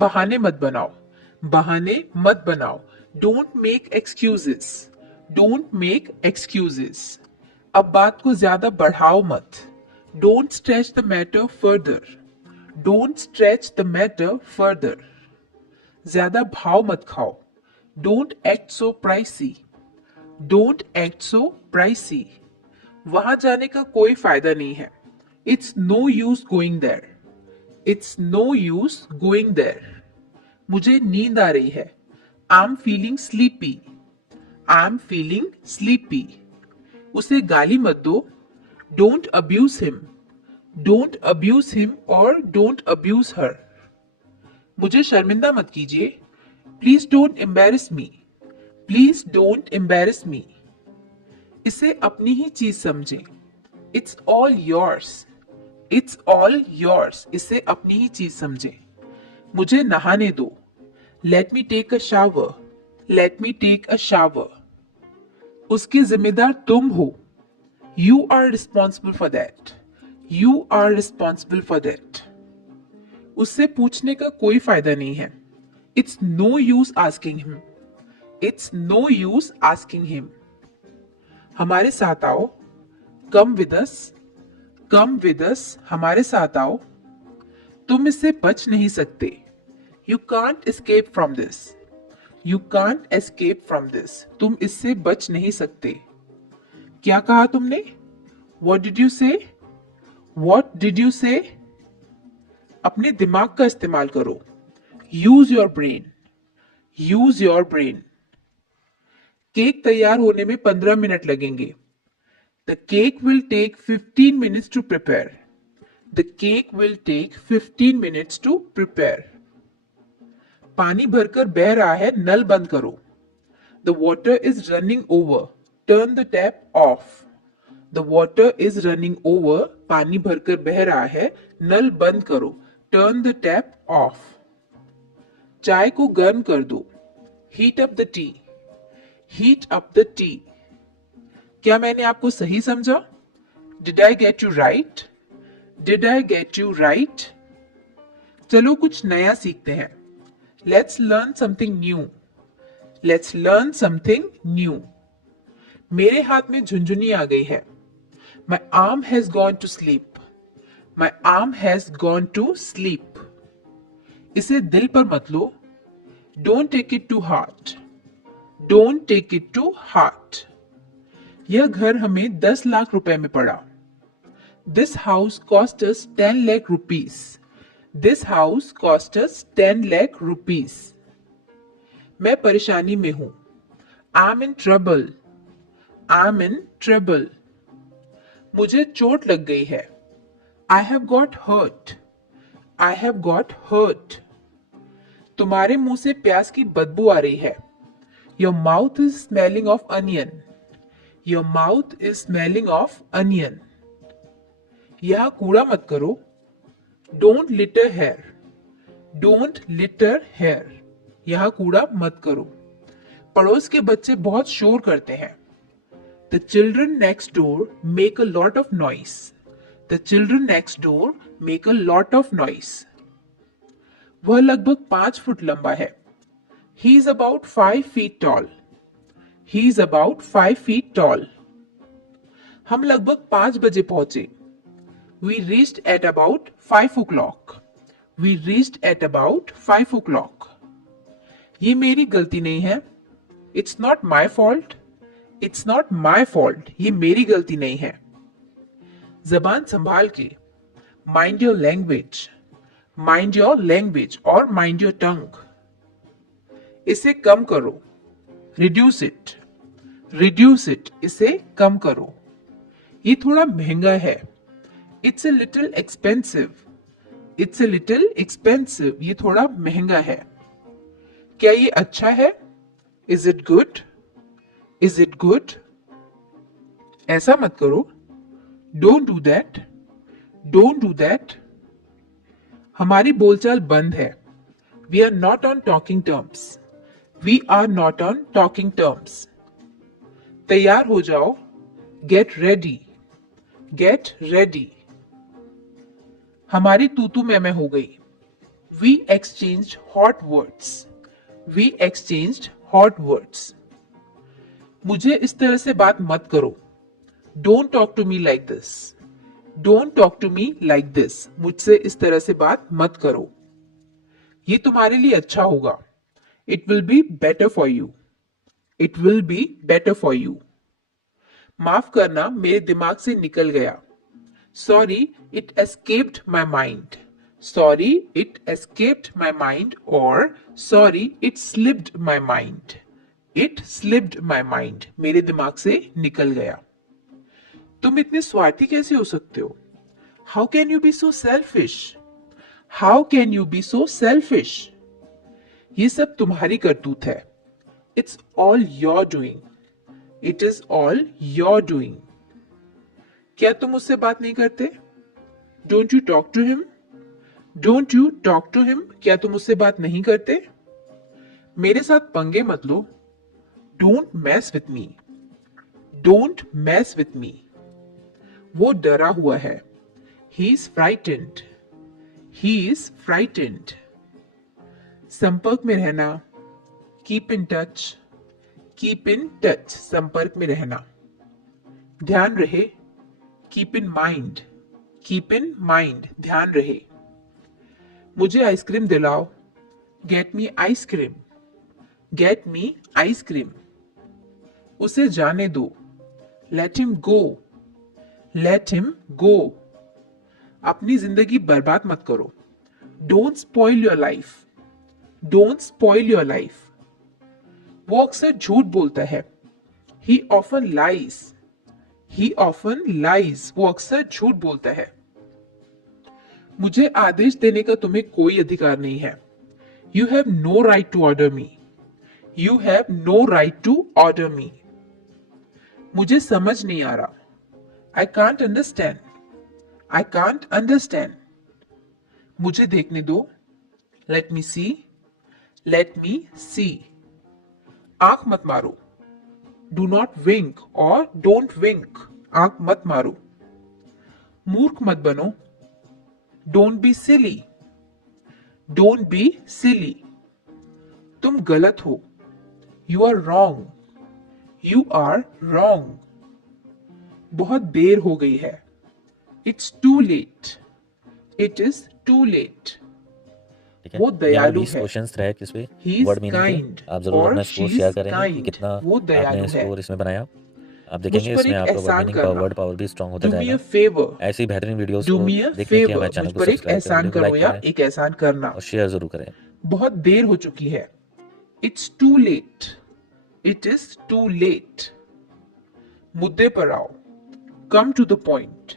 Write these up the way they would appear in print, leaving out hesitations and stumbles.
बहाने मत बनाओ, बहाने मत बनाओ। Don't make excuses, don't make excuses. अब बात को ज्यादा बढ़ाओ मत। Don't stretch the matter further, don't stretch the matter further. ज्यादा भाव मत खाओ। Don't act so pricey, don't act so pricey. वहां जाने का कोई फायदा नहीं है। It's no use going there, it's no use going there. मुझे नींद आ रही है। I am feeling sleepy, I am feeling sleepy. उसे गाली मत दो। Don't abuse him, don't abuse him और डोंट अब्यूज हर। मुझे शर्मिंदा मत कीजिए। Please don't embarrass me, please don't embarrass me. इसे अपनी ही चीज समझें। It's all yours, it's all yours. इसे अपनी ही चीज समझें। मुझे नहाने दो। Let me take a shower, let me take a shower. उसकी जिम्मेदार तुम हो। You are responsible for that, you are responsible for that. उससे पूछने का कोई फायदा नहीं है। It's no use asking him, it's no use asking him. हमारे साथ आओ। Come with us, come with us. हमारे साथ आओ। तुम इससे बच नहीं सकते। You can't escape from this, you can't escape from this. तुम इससे बच नहीं सकते। क्या कहा तुमने? What did you say, what did you say. अपने दिमाग का इस्तेमाल करो। Use your brain, use your brain. Cake तैयार होने में 15 मिनट लगेंगे। The cake will take 15 minutes to prepare, the cake will take 15 minutes to prepare. पानी भरकर बह रहा है, नल बंद करो। The water is running over, turn the tap off. The water is running over. पानी भरकर बह रहा है, नल बंद करो। Turn the tap off. चाय को गर्म कर दो। Heat up the tea, heat up the tea. क्या मैंने आपको सही समझा? Did I get you right, did I get you right. चलो कुछ नया सीखते हैं। Let's learn something new, let's learn something new. मेरे हाथ में झुंझुनी आ गई है। My arm has gone to sleep, my arm has gone to sleep. इसे दिल पर मत लो। Don't take it to heart, don't take it to heart. यह घर हमें 10 लाख रुपए में पड़ा। This house cost us 10 lakh rupees, this house cost us 10 lakh rupees. मैं परेशानी में हूं। I am in trouble, I am in trouble. मुझे चोट लग गई है। I have got hurt, I have got hurt. तुम्हारे मुंह से प्याज की बदबू आ रही है। Your mouth is smelling of onion, your mouth is smelling of onion. यह कूड़ा मत करो। Don't litter here, don't litter here. यह कूड़ा मत करो। पड़ोस के बच्चे बहुत शोर करते हैं। The children next door make a lot of noise, the children next door make a lot of noise. वह लगभग 5 फुट लंबा है। He is about 5 feet tall, he is about 5 feet tall. हम लगभग 5 बजे पहुंचे। We reached at about 5 o'clock, we reached at about 5 o'clock। ये मेरी गलती नहीं है। It's not my fault, it's not my fault. ये मेरी गलती नहीं है। जबान संभाल के। Mind your language, mind your language और माइंड योर टंग। इसे कम करो। Reduce it, reduce it. इसे कम करो। ये थोड़ा महंगा है। It's a little expensive, it's a little expensive. ये थोड़ा महंगा है। क्या ये अच्छा है? Is it good, is it good. ऐसा मत करो। Don't do that, don't do that. हमारी बोलचाल बंद है। We are not on talking terms, we are not on talking terms. तैयार हो जाओ। Get ready, get ready. हमारी तूतू मैमे हो गई। We exchanged hot words. We exchanged hot words. मुझे इस तरह से बात मत करो. Don't talk to me like this. Don't talk to me like this. मुझसे इस तरह से बात मत करो. ये तुम्हारे लिए अच्छा होगा. It will be better for you. It will be better for you. माफ करना मेरे दिमाग से निकल गया. Sorry, it escaped my mind. Sorry, it escaped my mind, or sorry, it slipped my mind. It slipped my mind. मेरे दिमाग से निकल गया. तुम इतने स्वार्थी कैसे हो सकते हो? How can you be so selfish? How can you be so selfish? ये सब तुम्हारी करतूत है. It's all your doing. It is all your doing. क्या तुम उससे बात नहीं करते? Don't you talk to him? Don't you talk to him? क्या तुम उससे बात नहीं करते? मेरे साथ पंगे मत लो. Don't mess with me. Don't mess with me. वो डरा हुआ है. He is frightened. He is frightened. संपर्क में रहना. Keep in touch. Keep in touch. संपर्क में रहना. ध्यान रहे. Keep in mind. Keep in mind. ध्यान रहे. मुझे आइसक्रीम दिलाओ. Get me ice cream. Get me ice cream. उसे जाने दो. Let him go. Let him go. अपनी जिंदगी बर्बाद मत करो. Don't spoil your life. Don't spoil your life. वो अक्सर झूठ बोलता है. He often lies. He often lies. वो अक्सर झूठ बोलता है. मुझे आदेश देने का तुम्हें कोई अधिकार नहीं है. You have no right to order me. You have no right to order me. मुझे समझ नहीं आ रहा. I can't understand. I can't understand. मुझे देखने दो. Let me see. Let me see. आंख मत मारो. Do not wink or don't wink. आंख मत मारो. मूर्ख मत बनो. Don't be silly. Don't be silly. तुम गलत हो. You are wrong. You are wrong. बहुत देर हो गई है. It's too late. It is too late. ठीक है. वो दयालु है. क्वेश्चंस रहे किस पे He is word meaning kind. पे. आप जरूर और अपना she स्कोर is शेयर करेंगे कि kind. कितना वो आपने दयालु है. स्कोर इसमें बनाया. आप मुझ देखेंगे पर इसमें एक आपका वर्ड एहसान मीनिंग का करना. वर्ड पावर भी स्ट्रांग होता Do me जाएगा. a favor. ऐसी बेहतरीन वीडियोस Do को me a देखने के लिए favor. हमारे चैनल मुझ को पर एक सब्सक्राइब करें, एहसान वीडियो को करो लाइक या करें एक एहसान करना. और शेयर जरूर करें. बहुत देर हो चुकी है. It's too late. It is too late. मुद्दे पर आओ. Come to the point.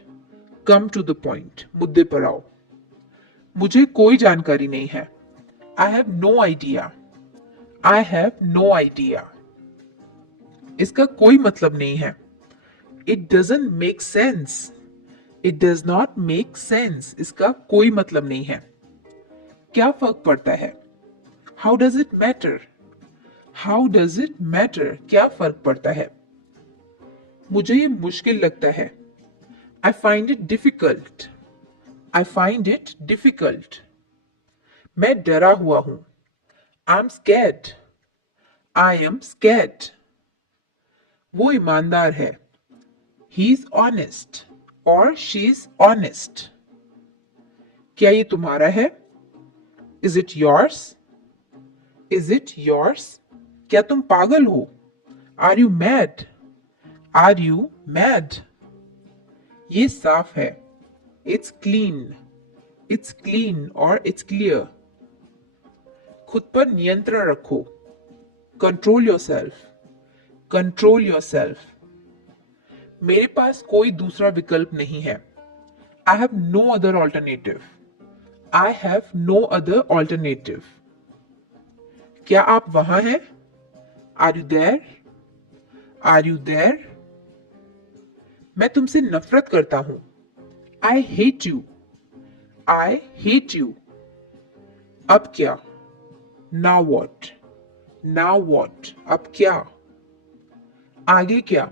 Come to the point. मुद्दे पर आओ. मुझे कोई जानकारी नहीं है. I have no idea. I have no idea. इसका कोई मतलब नहीं है. It doesn't make sense. It does not make sense. इसका कोई मतलब नहीं है. क्या फर्क पड़ता है? How does it matter? How does it matter? क्या फर्क पड़ता है? मुझे ये मुश्किल लगता है. I find it difficult. I find it difficult. मैं डरा हुआ हूं. I'm scared. I am scared. वो ईमानदार है. He's honest. Or she's honest. क्या ये तुम्हारा है? Is it yours? Is it yours? क्या तुम पागल हो? Are you mad? Are you mad? ये साफ है. It's clean. It's clean or it's clear. खुद पर नियंत्रण रखो. Control yourself. Control yourself. मेरे पास कोई दूसरा विकल्प नहीं है. I have no other alternative. I have no other alternative. क्या आप वहां हैं? Are you there? Are you there? मैं तुमसे नफरत करता हूं. I hate you. I hate you. अब क्या? Now what? Now what? अब क्या? आगे क्या?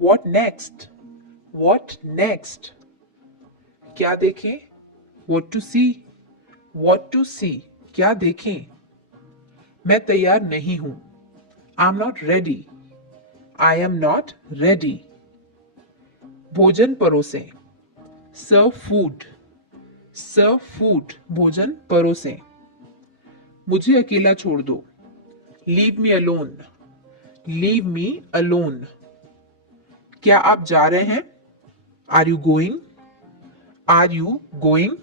What next? What next? क्या देखें? What to see? What to see? क्या देखें? मैं तैयार नहीं हूं. I'm not ready. I am not ready. भोजन परोसें. Serve food. Serve food. भोजन परोसें. मुझे अकेला छोड़ दो. Leave me alone. Leave me alone. क्या आप जा रहे हैं? Are you going? Are you going?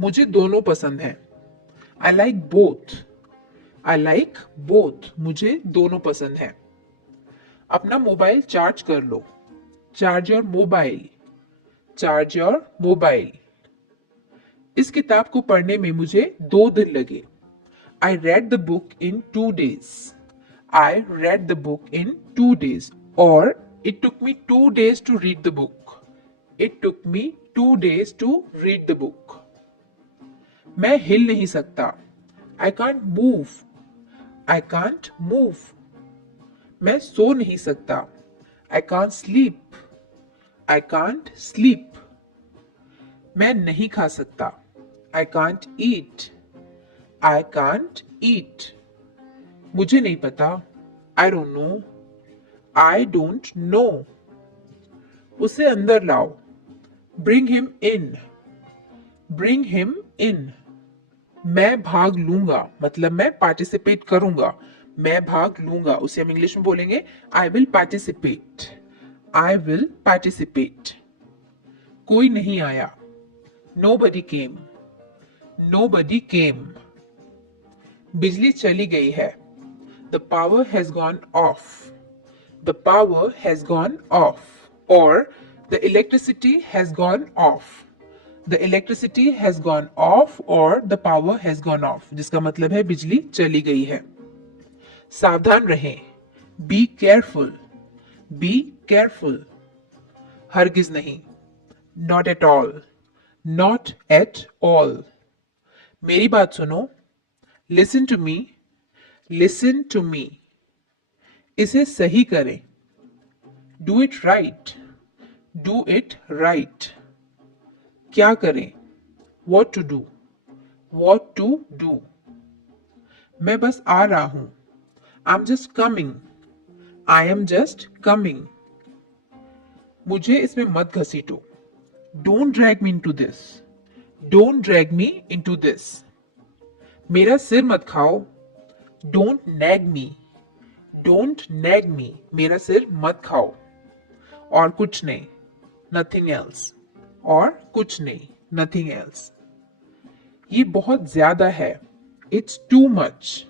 मुझे दोनों पसंद हैं. I like both. I like both. मुझे दोनों पसंद हैं. अपना मोबाइल चार्ज कर लो. Charge your mobile. Charge your mobile. इस किताब को पढ़ने में मुझे 2 दिन लगे. I read the book in 2 days. I read the book in 2 days. Or it took me 2 days to read the book. It took me 2 days to read the book. मैं हिल नहीं सकता. I can't move. I can't move. मैं सो नहीं सकता. I can't sleep. I can't sleep. मैं नहीं खा सकता. I can't eat. I can't eat. मुझे नहीं पता. I don't know. I don't know. उसे अंदर लाओ. Bring him in. Bring him in. मैं भाग लूंगा मतलब मैं पार्टिसिपेट करूंगा. मैं भाग लूंगा उसे हम इंग्लिश में बोलेंगे I will participate. I will participate. कोई नहीं आया. Nobody came. Nobody came. बिजली चली गई है. The power has gone off. The power has gone off. Or the electricity has gone off. The electricity has gone off or the power has gone off. जिसका मतलब है बिजली चली गई है. सावधान रहें. Be careful. Be careful. हरगिज नहीं. Not at all. Not at all. मेरी बात सुनो. Listen to me. Listen to me. इसे सही करें. Do it right. Do it right. क्या करें? What to do? What to do? मैं बस आ रहा हूं. I'm just coming. I am just coming. मुझे इसमें मत घसीटो. Don't drag me into this. Don't drag me into this. मेरा सिर मत खाओ. Don't nag me. Don't nag me. मेरा सिर मत खाओ. और कुछ नहीं. Nothing else. और कुछ नहीं. Nothing else. ये बहुत ज्यादा है. It's too much.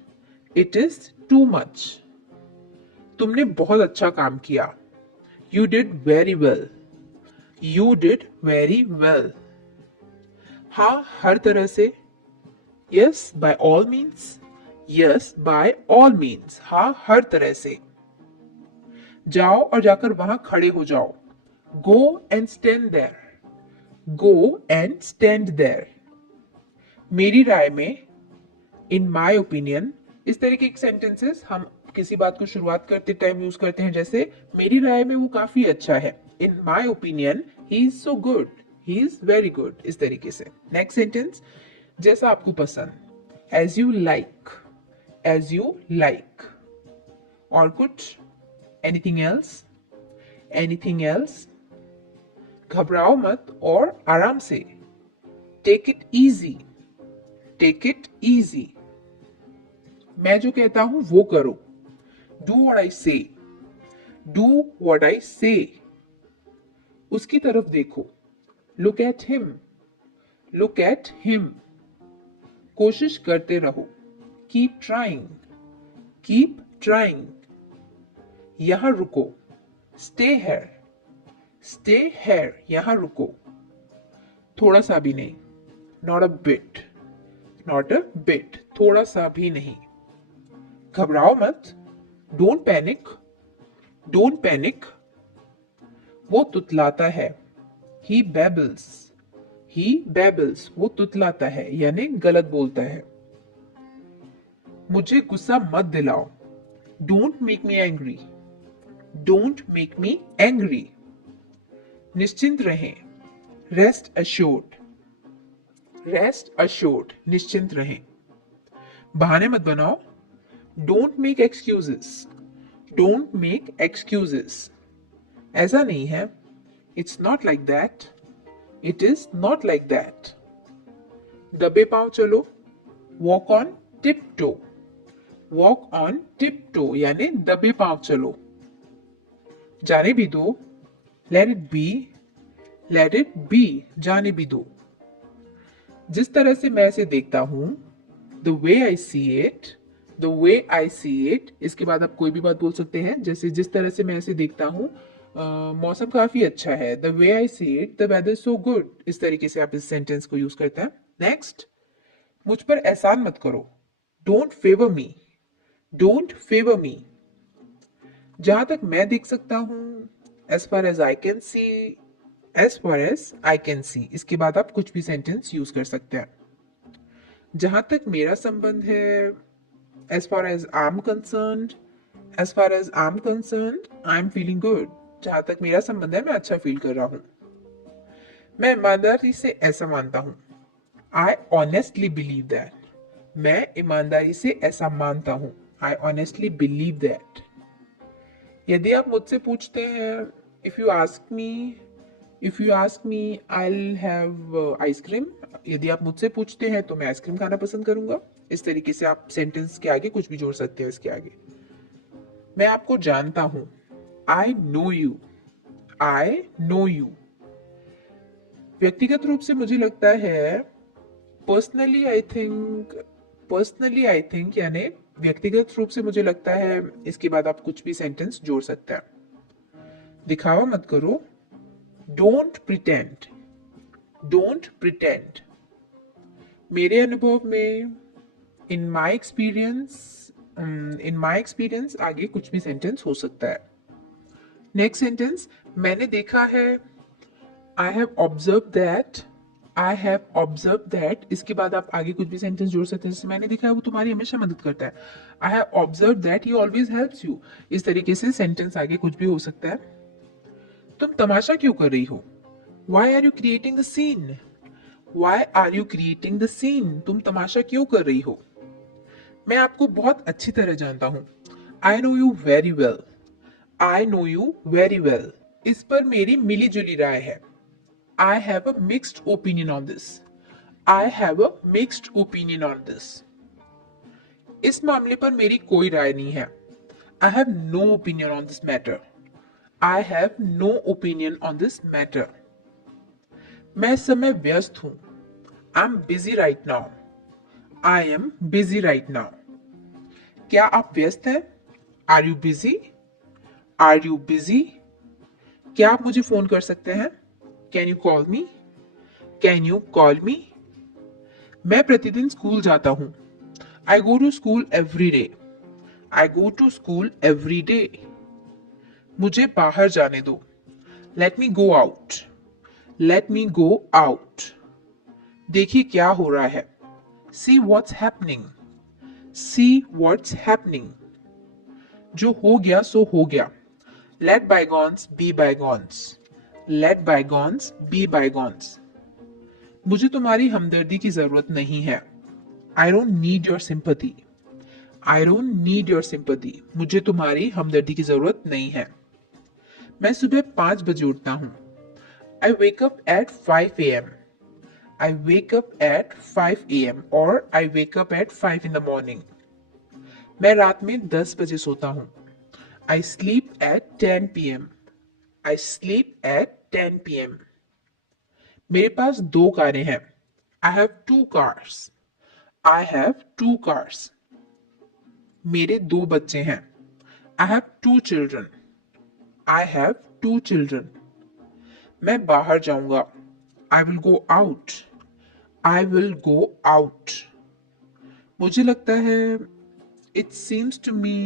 It is too much. तुमने बहुत अच्छा काम किया. You did very well. You did very well. हाँ हर तरह से. Yes by all means. Yes by all means. हाँ हर तरह से. जाओ और जाकर वहां खड़े हो जाओ. Go and stand there. Go and stand there. मेरी राय में in my opinion इस तरीके के सेंटेंसेस हम किसी बात को शुरुआत करते टाइम यूज करते हैं. जैसे मेरी राय में वो काफी अच्छा है. In my opinion he is so good. He is very good. इस तरीके से. नेक्स्ट सेंटेंस जैसा आपको पसंद. As you like. As you like. और कुछ. Anything else? Anything else? घबराओ मत और आराम से. Take it easy. Take it easy. मैं जो कहता हूं वो करो. Do what I say. Do what I say. उसकी तरफ देखो. Look at him. Look at him. कोशिश करते रहो. Keep trying. Keep trying. यहां रुको. Stay here. Stay here. यहां रुको. थोड़ा सा भी नहीं. Not a bit. Not a bit. थोड़ा सा भी नहीं. घबराओ मत. Don't panic. Don't panic. वो तुतलाता है. He babbles. He babbles. वो तुतलाता है यानी गलत बोलता है. मुझे गुस्सा मत दिलाओ. Don't make me angry. Don't make me angry. निश्चिंत रहें. Rest assured. रेस्ट अश्योर्ड, निश्चिंत रहें। बहाने मत बनाओ, don't make excuses, don't make excuses. ऐसा नहीं है, it's not like that, it is not like that. दबे पांव चलो, walk on tip toe, walk on tip toe यानी दबे पांव चलो। जाने भी दो, let it be, let it be, जाने भी दो। जिस तरह से मैं इसे देखता हूं, the way I see it, the way I see it. इसके बाद आप कोई भी बात बोल सकते हैं, जैसे जिस तरह से मैं इसे देखता हूं, मौसम काफी अच्छा है। The way I see it, the weather so good. इस तरीके से आप इस सेंटेंस को यूज करते हैं। नेक्स्ट, मुझ पर एहसान मत करो, don't favour me, don't favour me. जहां तक मैं देख सकता हूं, as far as I can see, as far as I can see. इसके बाद आप कुछ भी सेंटेंस यूज कर सकते हैं। जहां तक मेरा संबंध है, as far as I am concerned, as far as I am concerned, I am feeling good. जहां तक मेरा संबंध है, मैं अच्छा फील कर रहा हूं। मैं ईमानदारी से ऐसा मानता हूं, आई ऑनेस्टली बिलीव दैट। मैं ईमानदारी से ऐसा मानता हूं, आई ऑनेस्टली बिलीव दैट। यदि आप मुझसे पूछते हैं, if you ask me, if you ask me I will have ice cream. यदि आप मुझसे पूछते हैं तो मैं आइसक्रीम खाना पसंद करूंगा। इस तरीके से आप सेंटेंस के आगे कुछ भी जोड़ सकते हैं। इसके आगे, मैं आपको जानता हूं, I know you, I know you. व्यक्तिगत रूप से मुझे लगता है, personally I think, personally I think यानी व्यक्तिगत रूप से मुझे लगता है। इसके बाद आप कुछ भी सेंटेंस जोड़ सकते हैं। दिखावा मत करो, डोंट प्रिटेंड, डोंट प्रिटेंड। मेरे अनुभव में, इन my experience, in my experience आगे कुछ भी सेंटेंस हो सकता है। नेक्स्ट सेंटेंस, मैंने देखा है, I have observe that, I have observe that. इसके बाद आप आगे कुछ भी सेंटेंस जोड़ सकते हैं। जैसे मैंने देखा है वो तुम्हारी हमेशा मदद करता है, I have observe that he always helps you. इस तरीके से सेंटेंस आगे कुछ भी हो सकता है। तुम तमाशा क्यों कर रही हो, why are you creating the scene, why are you creating the scene. तुम तमाशा क्यों कर रही हो। मैं आपको बहुत अच्छी तरह जानता हूं, I know you very well, I know you very well. इस पर मेरी मिली जुली राय है, I have a mixed opinion on this. I have a mixed opinion on this. इस मामले पर मेरी कोई राय नहीं है, I have no opinion on this matter. I have no opinion on this matter. मैं इस समय व्यस्त हूं, I'm busy right now. I am busy right now. क्या आप व्यस्त हैं? Are you busy? Are you busy? क्या आप मुझे फोन कर सकते हैं? Can you call me? Can you call me? मैं प्रतिदिन स्कूल जाता हूं, I go to school every day. I go to school every day. मुझे बाहर जाने दो, Let me go out. Let me go out. देखिए क्या हो रहा है, See what's happening. See what's happening. जो हो गया सो हो गया, Let bygones be bygones. Let bygones be bygones. मुझे तुम्हारी हमदर्दी की जरूरत नहीं है, I don't need your sympathy. I don't need your sympathy. मुझे तुम्हारी हमदर्दी की जरूरत नहीं है। मैं सुबह 5 बजे उठता हूँ, I wake up at 5 a.m. I wake up at 5 a.m. or I wake up at 5 in the morning. मैं रात में 10 बजे सोता हूँ, I sleep at 10 p.m. I sleep at 10 p.m. मेरे पास 2 कारें हैं, I have 2 cars. I have 2 cars. मेरे 2 बच्चे हैं, I have 2 children. I have 2 children. मैं बाहर जाऊंगा, I will go out. I will go out. मुझे लगता है, it seems to me,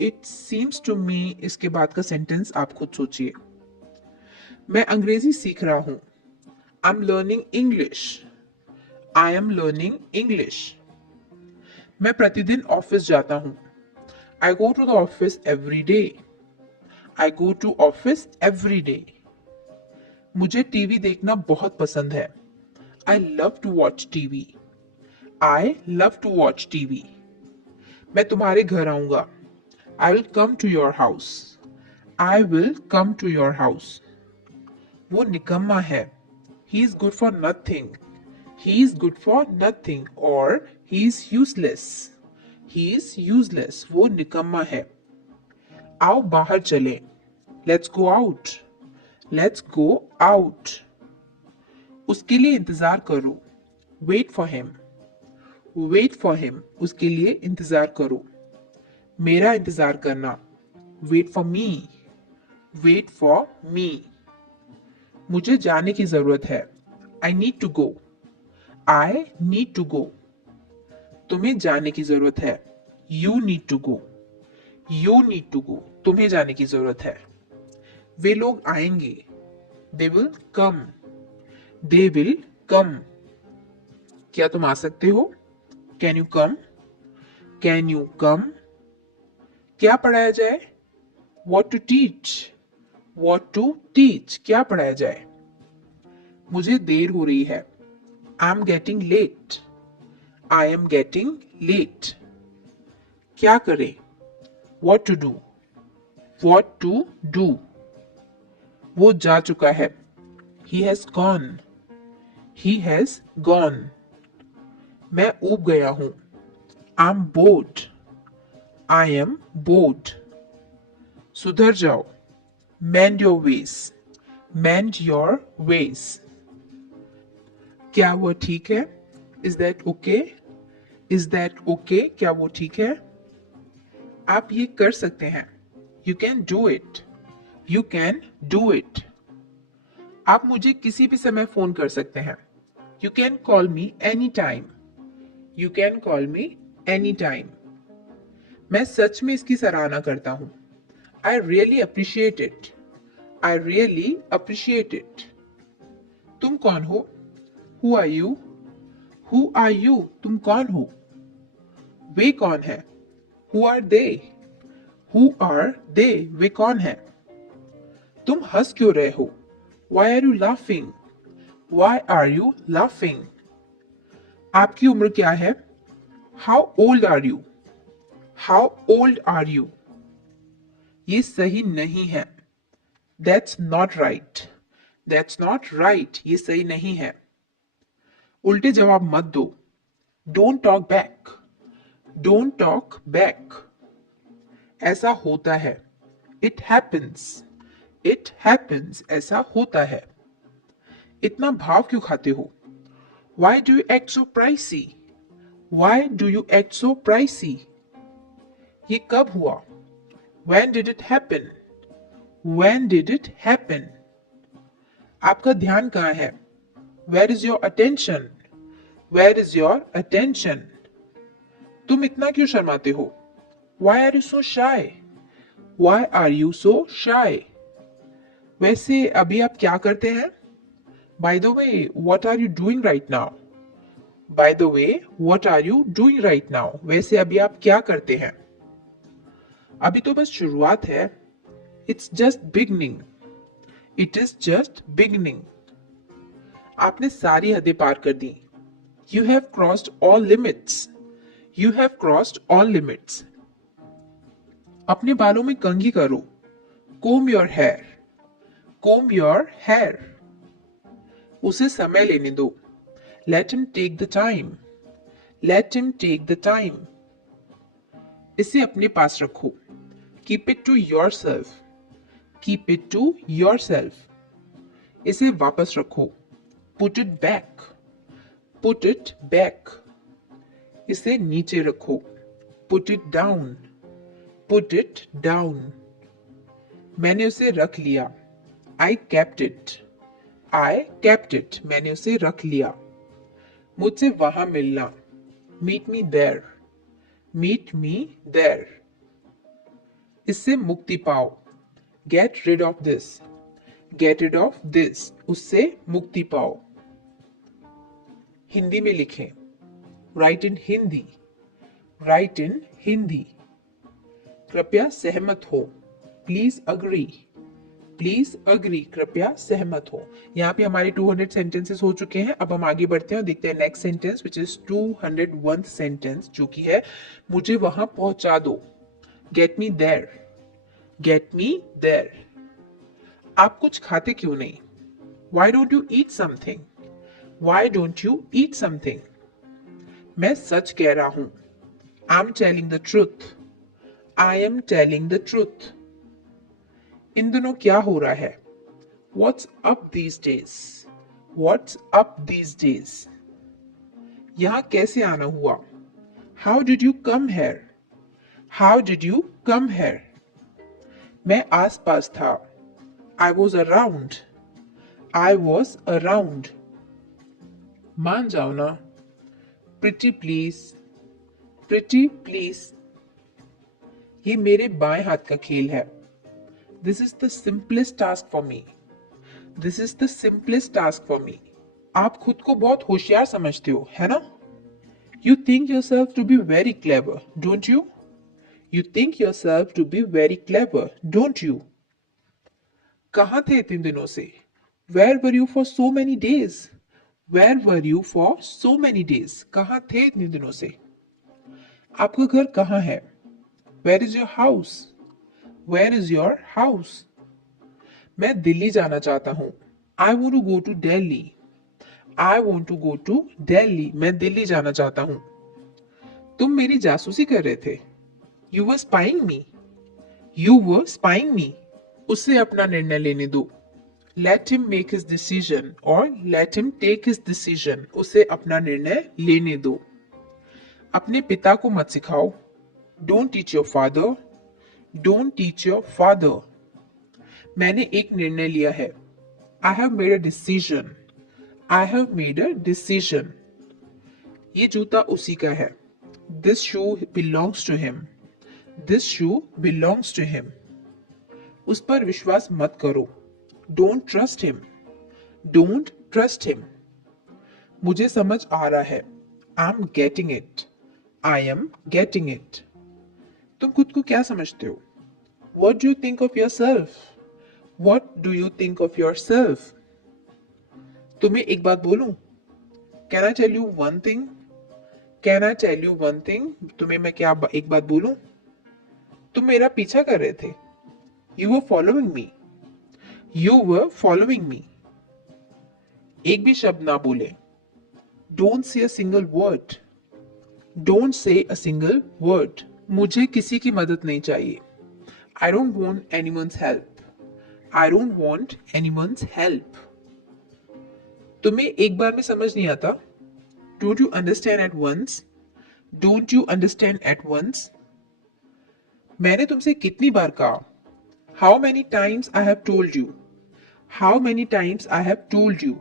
it seems to me। इसके बाद का सेंटेंस आप खुद सोचिए। मैं अंग्रेजी सीख रहा हूं, I'm learning English. I am learning English. मैं प्रतिदिन ऑफिस जाता हूं, I go to the office every day. I go to office every day. मुझे टीवी देखना बहुत पसंद है, I love to watch TV. I love to watch TV. मैं तुम्हारे घर आऊंगा. I will come to your house. I will come to your house. वो निकम्मा है. He is good for nothing. He is good for nothing or he is useless. He is useless. वो निकम्मा है. आओ बाहर चलें. Let's go out. Let's go out. उसके लिए इंतजार करो. Wait for him. Wait for him. उसके लिए इंतजार करो. मेरा इंतजार करना. Wait for me. Wait for me. मुझे जाने की जरूरत है. I need to go. I need to go. तुम्हें जाने की जरूरत है. You need to go. You need to go. तुम्हें जाने की जरूरत है. वे लोग आएंगे. They will come. They will come. क्या तुम आ सकते हो? Can you come? Can you come? क्या पढ़ाया जाए? What to teach? What to teach? क्या पढ़ाया जाए? मुझे देर हो रही है. I'm getting late. I am getting late. क्या करें? What to do? What to do? वो जा चुका है. He has gone. He has gone. मैं ऊब गया हूं. I'm bored. I am bored. सुधर जाओ. Mend your ways. Mend your ways. क्या वो ठीक है? Is that okay? Is that okay? क्या वो ठीक है? आप ये कर सकते हैं. You can do it. You can do it. आप मुझे किसी भी समय फोन कर सकते हैं. You can call me anytime. You can call me anytime. मैं सच में इसकी सराहना करता हूं. I really appreciate it. I really appreciate it. तुम कौन हो? Who are you? Who are you? तुम कौन हो? वे कौन है? Who are they? Who are they? वे कौन है? तुम हंस क्यों रहे हो? Why are you laughing? Why are you laughing? आपकी उम्र क्या है? How old are you? How old are you? ये सही नहीं है. That's not right. That's not right. ये सही नहीं है. उल्टे जवाब मत दो. Don't talk back. Don't talk back. ऐसा होता है. It happens. It happens. ऐसा होता है. इतना भाव क्यों खाते हो? Why do you act so pricey? Why do you act so pricey? ये कब हुआ? When did it happen? When did it happen? आपका ध्यान कहाँ है? Where is your attention? Where is your attention? तुम इतना क्यों शर्माते हो? Why are you so shy? Why are you so shy? वैसे अभी आप क्या करते हैं? By the way, what are you doing right now? By the way, what are you doing right now? वैसे अभी आप क्या करते हैं? अभी तो बस शुरुआत है. It's just beginning. It is just beginning. आपने सारी हदें पार कर दी. You have crossed all limits. You have crossed all limits. अपने बालों में कंघी करो. Comb your hair. Comb your hair. उसे समय लेने दो. Let him take the time. Let him take the time. इसे अपने पास रखो. Keep it to yourself. Keep it to yourself. इसे वापस रखो. Put it back. Put it back. इसे नीचे रखो. Put it down. Put it down. मैंने उसे रख लिया. I kept it. I kept it. मैंने उसे रख लिया. मुझसे वहां मिलना. Meet me there. Meet me there. इससे मुक्ति पाओ. Get rid of this. Get rid of this. उससे मुक्ति पाओ. हिंदी में लिखें. Write in Hindi. Write in Hindi. कृपया सहमत हो. Please agree. प्लीज अग्री, कृपया सहमत हो। यहाँ पे हमारे 200 सेंटेंसेस हो चुके हैं। अब हम आगे बढ़ते हैं और देखते हैं next sentence which is 201 sentence, जो कि है मुझे वहां पहुंचा दो। Get me there, get me there. आप कुछ खाते क्यों नहीं? Why don't you eat something, why don't you eat something. मैं सच कह रहा हूं। I am telling the truth, I am telling the truth. इन दिनों क्या हो रहा है? What's up these days? What's up these days? यहाँ कैसे आना हुआ? How did you come here? How did you come here? मैं आसपास था। I was around. I was around. मान जाओ ना। Pretty please. Pretty please. ये मेरे बाएं हाथ का खेल है। This is the simplest task for me. This is the simplest task for me. आप खुद को बहुत होशियार समझते हो, है ना? You think yourself to be very clever, don't you? You think yourself to be very clever, don't you? कहाँ थे इतने दिनों से? Where were you for so many days? Where were you for so many days? कहाँ थे इतने दिनों से? आपका घर कहाँ है? Where is your house? Where is your house? मैं दिल्ली जाना चाहता हूँ। I want to go to Delhi. I want to go to Delhi. मैं दिल्ली जाना चाहता हूँ। तुम मेरी जासूसी कर रहे थे। You were spying me. You were spying me. उसे अपना निर्णय लेने दो। Let him make his decision or let him take his decision. उसे अपना निर्णय लेने दो। अपने पिता को मत सिखाओ। Don't teach your father. Don't teach your father. मैंने एक निर्णय लिया है। I have made a decision. I have made a decision. ये जूता उसी का है। This shoe belongs to him. This shoe belongs to him. उस पर विश्वास मत करो। Don't trust him. Don't trust him. मुझे समझ आ रहा है। I'm getting it. I am getting it. तुम खुद को क्या समझते हो? What do you think of yourself? What do you think of yourself? तुम्हें एक बात बोलूं? Can I tell you one thing? Can I tell you one thing? तुम्हें मैं क्या एक बात बोलूं? तुम मेरा पीछा कर रहे थे। You were following me. You were following me. एक भी शब्द ना बोले। Don't say a single word. Don't say a single word. मुझे किसी की मदद नहीं चाहिए। I don't want anyone's help. I don't want anyone's help. तुम्हें एक बार में समझ नहीं आता? Don't you understand at once? Don't you understand at once? मैंने तुमसे कितनी बार कहा? How many times I have told you? How many times I have told you?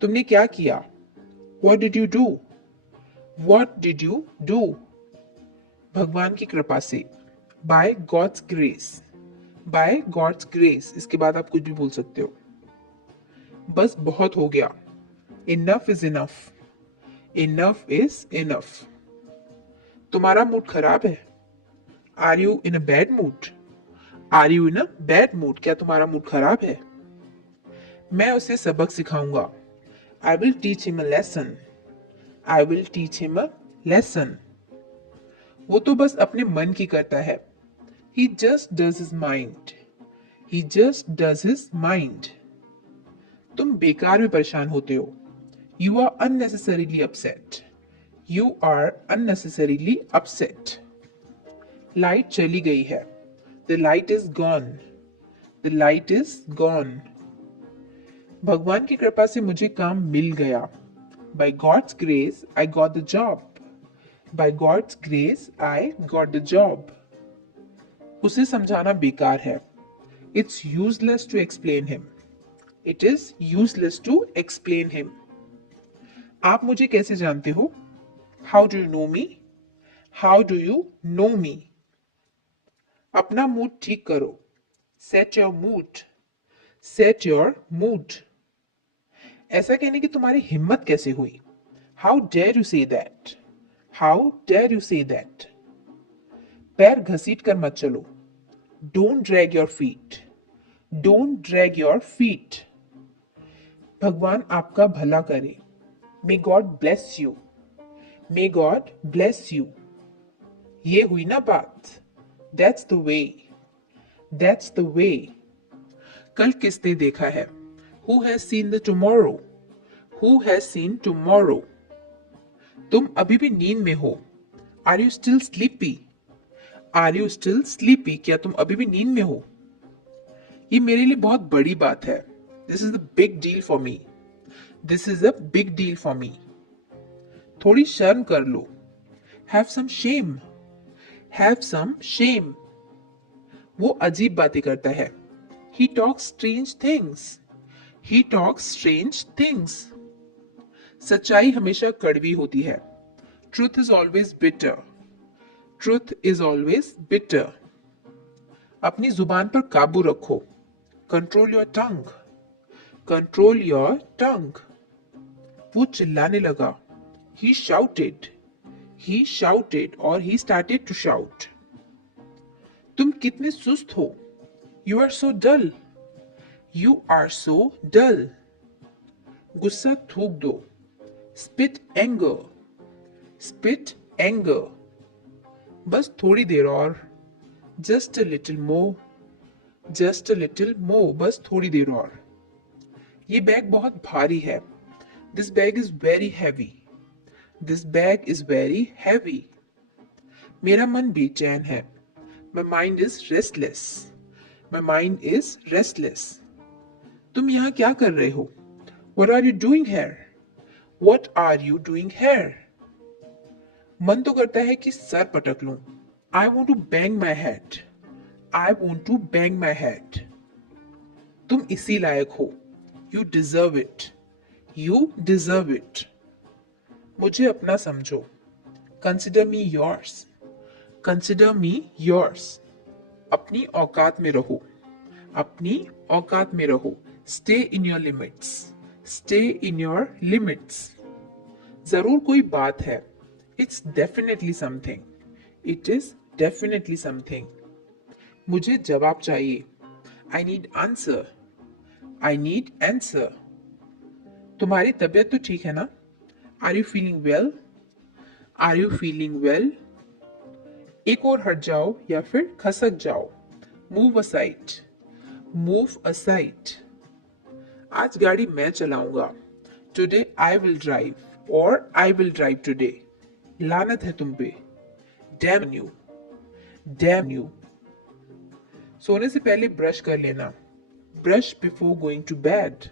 तुमने क्या किया? What did you do? What did you do? भगवान की कृपा से। By God's grace. By God's grace. इसके बाद आप कुछ भी बोल सकते हो। बस बहुत हो गया। Enough is enough. Enough is enough. तुम्हारा मूड खराब है। Are you in a bad mood? Are you in a bad mood? क्या तुम्हारा मूड खराब है? मैं उसे सबक सिखाऊंगा। I will teach him a lesson. I will teach him a lesson. वो तो बस अपने मन की करता है। He just does his mind. He just does his mind. तुम बेकार में परेशान होते हो। You are unnecessarily upset. You are unnecessarily upset. Light चली गई है। The light is gone. The light is gone. भगवान की कृपा से मुझे काम मिल गया। By God's grace, I got the job. By God's grace, I got the job. उसे समझाना बेकार है। It's useless to explain him. It is useless to explain him. आप मुझे कैसे जानते हो? How do you know me? How do you know me? अपना मूड ठीक करो। Set your mood. Set your mood. ऐसा कहने की तुम्हारी हिम्मत कैसे हुई? How dare you say that? How dare you say that? पैर घसीट कर मत चलो। Don't drag your feet. Don't drag your feet. भगवान आपका भला करे. May God bless you. May God bless you. ये हुई ना बात. That's the way. That's the way. कल किसने देखा है? Who has seen the tomorrow? Who has seen tomorrow? तुम अभी भी नींद में हो. Are you still sleepy? Are you still sleepy? क्या तुम अभी भी नींद में हो? ये मेरे लिए बहुत बड़ी बात है. This is a big deal for me. This is a big deal for me. थोड़ी शर्म कर लो. Have some shame. Have some shame. वो अजीब बातें करता है. He talks strange things. He talks strange things. सच्चाई हमेशा कड़वी होती है. Truth is always bitter. Truth is always bitter. अपनी जुबान पर काबू रखो. Control your tongue. Control your tongue. वो चिल्लाने लगा. He shouted. He shouted or he started to shout. तुम कितने सुस्त हो. You are so dull. You are so dull. गुस्सा थूक दो. Spit anger. Spit anger. बस थोड़ी देर और. Just a little more. Just a little more. बस थोड़ी देर और. ये बैग बहुत भारी है. This bag is very heavy. This bag is very heavy. मेरा मन बेचैन है. My mind is restless. My mind is restless. तुम यहाँ क्या कर रहे हो? What are you doing here? What are you doing here? मन तो करता है कि सर पटक लूं. I want to bang my head. I want to bang my head. तुम इसी लायक हो. You deserve it. You deserve it. मुझे अपना समझो. Consider me yours. Consider me yours. अपनी औकात में रहो. अपनी औकात में रहो. Stay in your limits. Stay in your limits. जरूर कोई बात है. It's definitely something. It is definitely something. मुझे जवाब चाहिए. I need answer. I need answer. तुम्हारी तबीयत तो ठीक है ना? Are you feeling well? Are you feeling well? एक और हट जाओ या फिर खसक जाओ. Move aside. Move aside. आज गाड़ी मैं चलाऊंगा. Today I will drive. Or I will drive today. लानत है तुम पे. Damn you. Damn you. सोने से पहले ब्रश कर लेना. Brush before going to bed.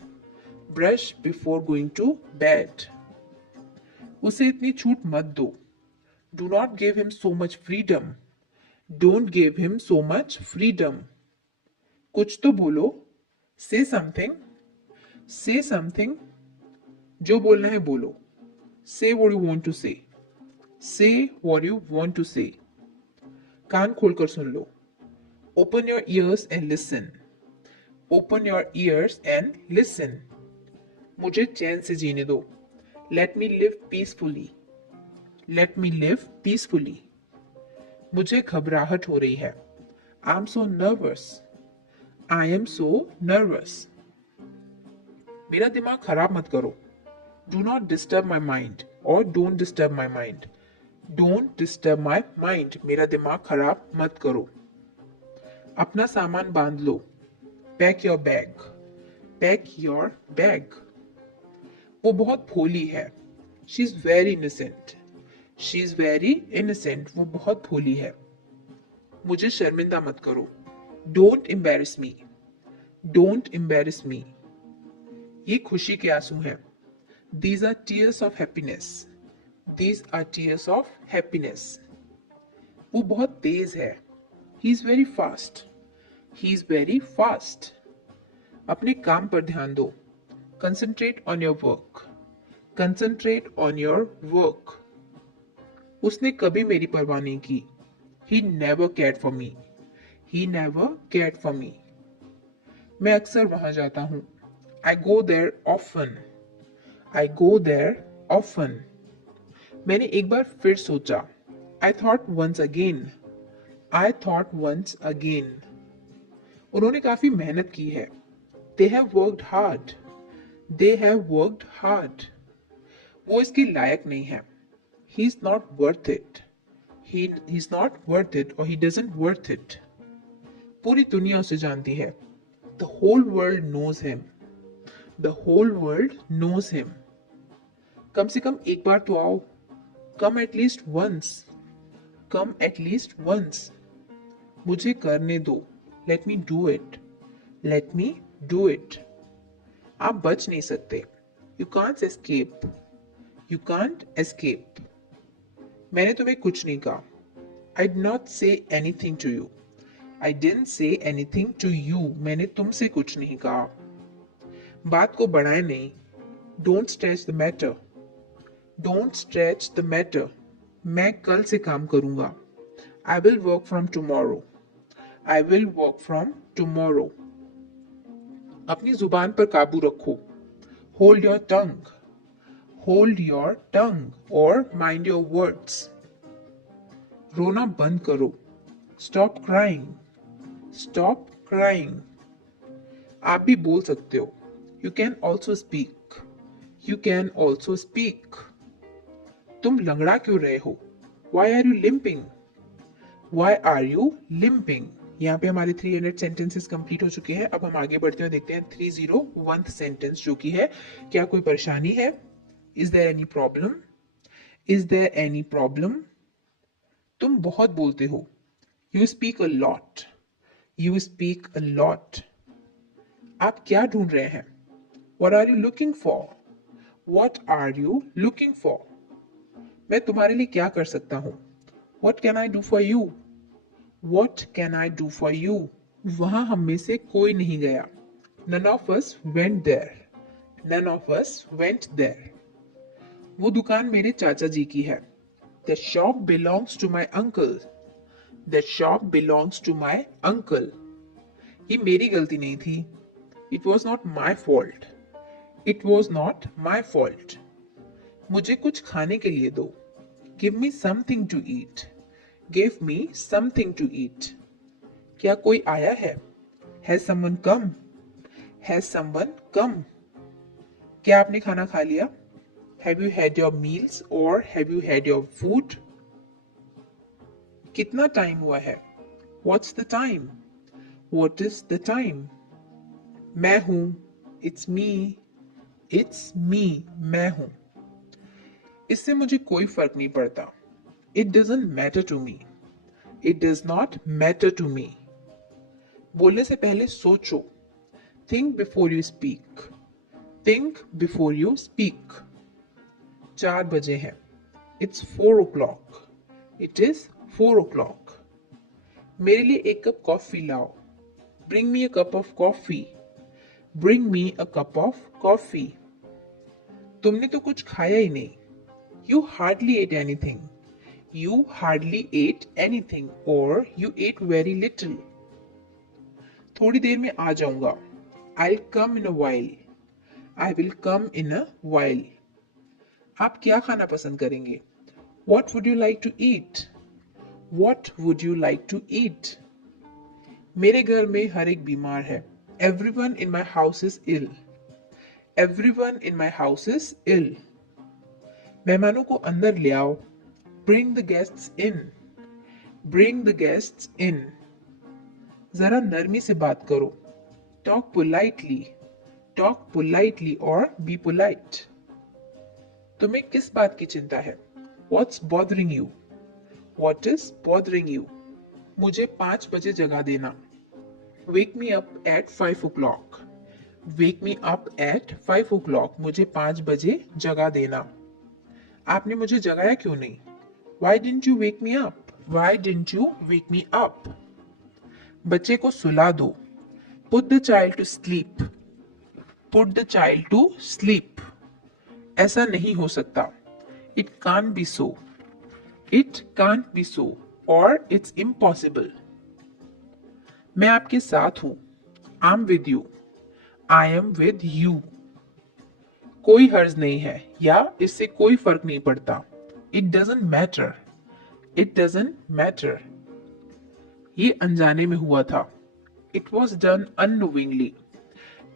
Brush before going to bed. उसे इतनी छूट मत दो. Do not give him so much freedom. Don't give him so much freedom. कुछ तो बोलो. Say something. Say something. जो बोलना है बोलो. Say what you want to say. Say what you want to say. कान खोलकर सुन लो. Open your ears and listen. Open your ears and listen. मुझे चैन से जीने दो. Let me live peacefully. Let me live peacefully. मुझे घबराहट हो रही है. I'm so nervous. I am so nervous. मेरा दिमाग खराब मत करो. Do not disturb my mind or don't disturb my mind. Don't disturb my mind. मेरा दिमाग खराब मत करो. अपना सामान बांध लो. Pack your bag. Pack your bag. वो बहुत भोली है. She is very innocent. She is very innocent. वो बहुत भोली है. मुझे शर्मिंदा मत करो. Don't embarrass me. Don't embarrass me. ये खुशी के आंसू हैं. These are tears of happiness. These are tears of happiness. वो बहुत तेज है. He is very fast. He is very fast. अपने काम पर ध्यान दो. Concentrate on your work. Concentrate on your work. उसने कभी मेरी परवाह नहीं की. He never cared for me. He never cared for me. मैं अक्सर वहां जाता हूँ. I go there often. I go there often. मैंने एक बार फिर सोचा. I thought once again. I thought once again. उन्होंने काफी मेहनत की है। They have worked hard. They have worked hard. वो इसके लायक नहीं है। He is not worth it. He's not worth it or he doesn't worth it. पूरी दुनिया उसे जानती है। The whole world knows him. The whole world knows him. कम से कम एक बार तो आओ। Come at least once. Come at least once. मुझे करने दो। Let me do it. Let me do it. आप बच नहीं सकते। You can't escape. You can't escape. मैंने तुम्हें कुछ नहीं कहा। I did not say anything to you. I didn't say anything to you. मैंने तुमसे कुछ नहीं कहा। बात को बढ़ाए नहीं। Don't stretch the matter. Don't stretch the matter. मैं कल से काम करूंगा। I will work from tomorrow. I will work from tomorrow. अपनी जुबान पर काबू रखो। Hold your tongue. Hold your tongue or mind your words. रोना बंद करो। Stop crying. Stop crying. आप भी बोल सकते हो। You can also speak. You can also speak. तुम लंगड़ा क्यों रहे हो? Why are you limping? Why are you limping? यहाँ पे हमारे 300 सेंटेंसेस कंप्लीट हो चुके हैं। अब हम आगे बढ़ते हैं, देखते हैं 301th सेंटेंस जो कि है, क्या कोई परेशानी है? Is there any problem? Is there any problem? तुम बहुत बोलते हो। You speak a lot. You speak a lot. आप क्या ढूंढ रहे हैं? What are you looking for? What are you looking for? मैं तुम्हारे लिए क्या कर सकता हूँ? What can I do for you? What can I do for you? वहां हम में से कोई नहीं गया। None of us went there. None of us went there. वो दुकान मेरे चाचा जी की है। The shop belongs to my uncle. The shop belongs to my uncle. ये मेरी गलती नहीं थी। It was not my fault. It was not my fault. मुझे कुछ खाने के लिए दो। Give me something to eat. Give me something to eat. क्या कोई आया है? Has someone come? Has someone come? क्या आपने खाना खा लिया? Have you had your meals or have you had your food? कितना टाइम हुआ है? What's the time? What is the time? मैं हूं। It's me. It's me. मैं हूं। इससे मुझे कोई फर्क नहीं पड़ता। It doesn't matter to me. It does not matter to me. बोलने से पहले सोचो। Think before you speak. Think before you speak. 4 बजे हैं। It's 4 o'clock. It is 4 o'clock. मेरे लिए एक कप कॉफी लाओ। Bring me a cup of coffee. Bring me a cup of coffee. तुमने तो कुछ खाया ही नहीं। You hardly ate anything. You hardly ate anything or you ate very little. थोड़ी देर में आ जाऊंगा। I'll come in a while. I will come in a while. आप क्या खाना पसंद करेंगे? What would you like to eat? What would you like to eat? मेरे घर में हर एक बीमार है। Everyone in my house is ill. Everyone in my house is ill. मेहमानों को अंदर ले आओ। Bring the guests in. Bring the guests in. जरा नरमी से बात करो। Talk politely. Talk politely or be polite. तुम्हें किस बात की चिंता है? What's bothering you? What is bothering you? मुझे 5 बजे जगा देना। Wake me up at 5 o'clock. Wake me up at 5 o'clock. मुझे 5 बजे जगा देना। आपने मुझे जगाया क्यों नहीं? Why didn't you wake me up? Why didn't you wake me up? बच्चे को सुला दो। Put the child to sleep. Put the child to sleep. ऐसा नहीं हो सकता। It can't be so. It can't be so. Or it's impossible. मैं आपके साथ हूं। I'm with you. I am with you. कोई हर्ज नहीं है या इससे कोई फर्क नहीं पड़ता। It doesn't matter. It doesn't matter. ये अनजाने में हुआ था। It was done unknowingly.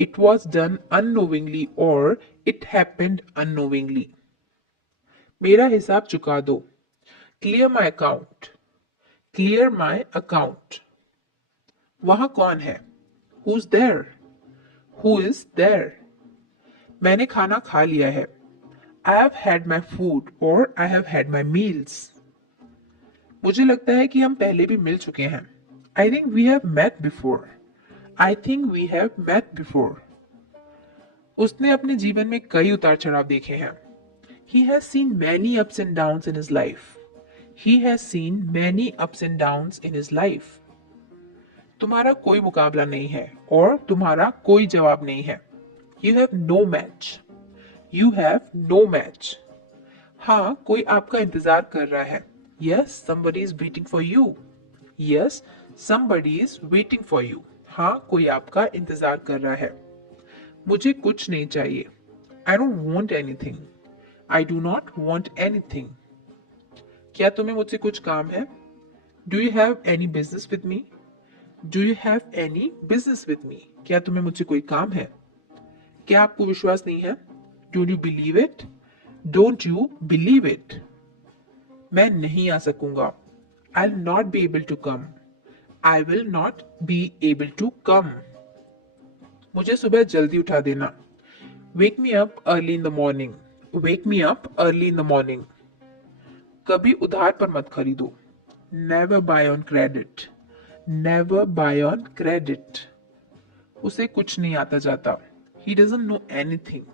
It was done unknowingly or it happened unknowingly. मेरा हिसाब चुका दो. Clear my account. Clear my account. वहां कौन है? Who's there? Who is there? मैंने खाना खा लिया है. I have had my food or I have had my meals. मुझे लगता है कि हम पहले भी मिल चुके हैं. I think we have met before. I think we have met before. उसने अपने जीवन में कई उतार चढ़ाव देखे हैं. He has seen many ups and downs in his life. He has seen many ups and downs in his life. तुम्हारा कोई मुकाबला नहीं है और तुम्हारा कोई जवाब नहीं है. You have no match. You have no match. हाँ, कोई आपका इंतजार कर रहा है. Yes, somebody is waiting for you. Yes, somebody is waiting for you. हाँ, कोई आपका इंतजार कर रहा है. मुझे कुछ नहीं चाहिए. I don't want anything. I do not want anything. क्या तुम्हें मुझसे कुछ काम है? Do you have any business with me? Do you have any business with me? क्या तुम्हें मुझसे कोई काम है? क्या आपको विश्वास नहीं है? Don't you believe it? Don't you believe it? मैं नहीं आ सकूंगा. I'll not be able to come. I will not be able to come. मुझे सुबह जल्दी उठा देना. Wake me up early in the morning. Wake me up early in the morning. कभी उधार पर मत खरीदो. Never buy on credit. Never buy on credit. उसे कुछ नहीं आता जाता. He doesn't know anything.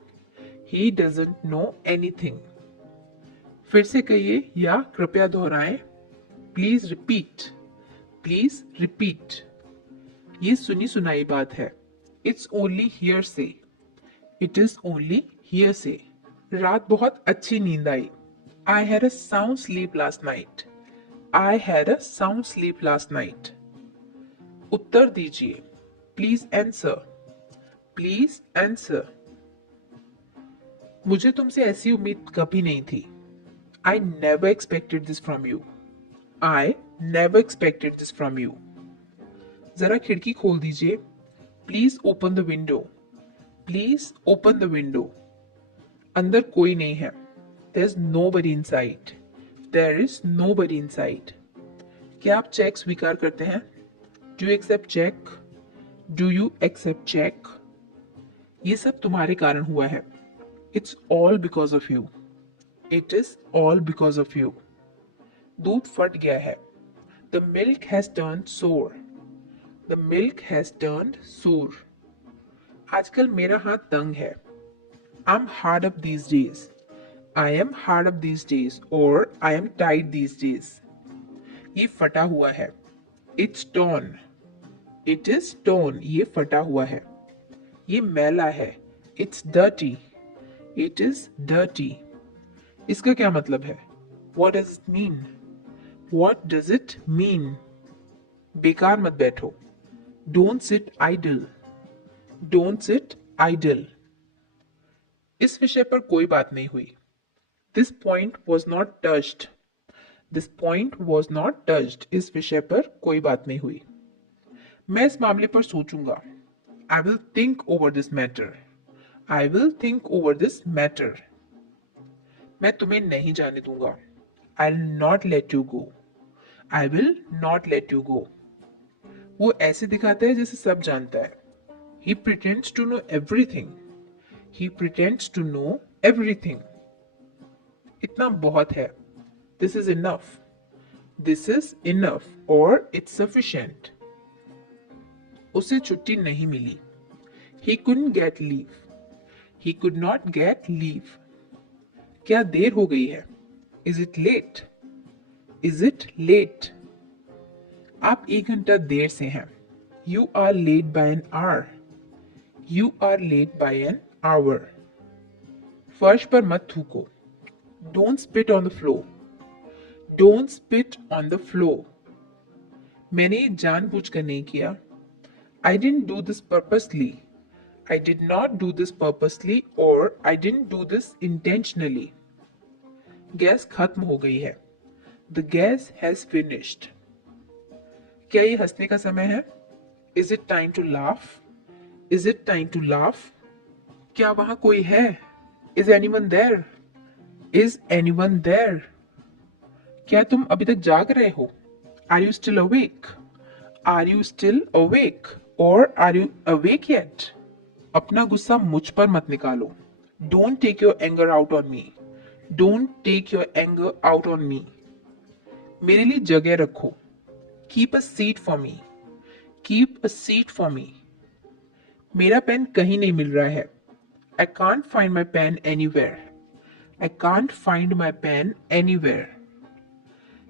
He doesn't know anything. फिर से कहिए या कृपया दोहराएं. Please repeat. Please repeat. ये सुनी सुनाई बात है. It's only hearsay. It is only hearsay. रात बहुत अच्छी नींद आई. I had a sound sleep last night. I had a sound sleep last night. उत्तर दीजिए. Please answer. Please answer. मुझे तुमसे ऐसी उम्मीद कभी नहीं थी. I never expected this from you. I never expected this from you. जरा खिड़की खोल दीजिए. Please open the window. Please open the window. अंदर कोई नहीं है. There's nobody inside. There is nobody inside. क्या आप चेक स्वीकार करते हैं? Do you accept check? Do you accept check? ये सब तुम्हारे कारण हुआ है. It's all because of you. It is all because of you. दूध फट गया है. The milk has turned sour. The milk has turned sour. आजकल मेरा हाथ तंग है. I'm hard up these days. I am hard up these days or I am tight these days. ये फटा हुआ है. It's torn. It is torn. ये फटा हुआ है. ये मैला है. It's dirty. It is dirty. इसका क्या मतलब है? What does it mean? What does it mean? बेकार मत बैठो. Don't sit idle. Don't sit idle. इस विषय पर कोई बात नहीं हुई. This point was not touched. This point was not touched. इस विषय पर कोई बात नहीं हुई. मैं इस मामले पर सोचूंगा. I will think over this matter. I will think over this matter. मैं तुम्हें नहीं जाने दूंगा. I'll not let you go. I will not let you go. वो ऐसे दिखाता है जैसे सब जानता है. He pretends to know everything. He pretends to know everything. इतना बहुत है. This is enough. This is enough or it's sufficient. उसे छुट्टी नहीं मिली. He couldn't get leave. He could not get leave. क्या देर हो गई है? Is it late? Is it late? आप 1 घंटा देर से हैं. You are late by an hour. You are late by an hour. फर्श पर मत थूको. Don't spit on the floor. Don't spit on the floor. मैंने ये जानबूझकर नहीं किया. I didn't do this purposely. I did not do this purposely or I didn't do this intentionally. Gas खत्म हो गई है. The gas has finished. क्या ये हंसने का समय है? Is it time to laugh? Is it time to laugh? क्या वहां कोई है? Is anyone there? Is anyone there? क्या तुम अभी तक जाग रहे हो? Are you still awake? Are you still awake? Or are you awake yet? अपना गुस्सा मुझ पर मत निकालो. Don't take your anger out on me. Don't take your anger out on me. मेरे लिए जगह रखो. Keep a seat for me. Keep a seat for me. मेरा पेन कहीं नहीं मिल रहा है. I can't find my pen anywhere. I can't find my pen anywhere.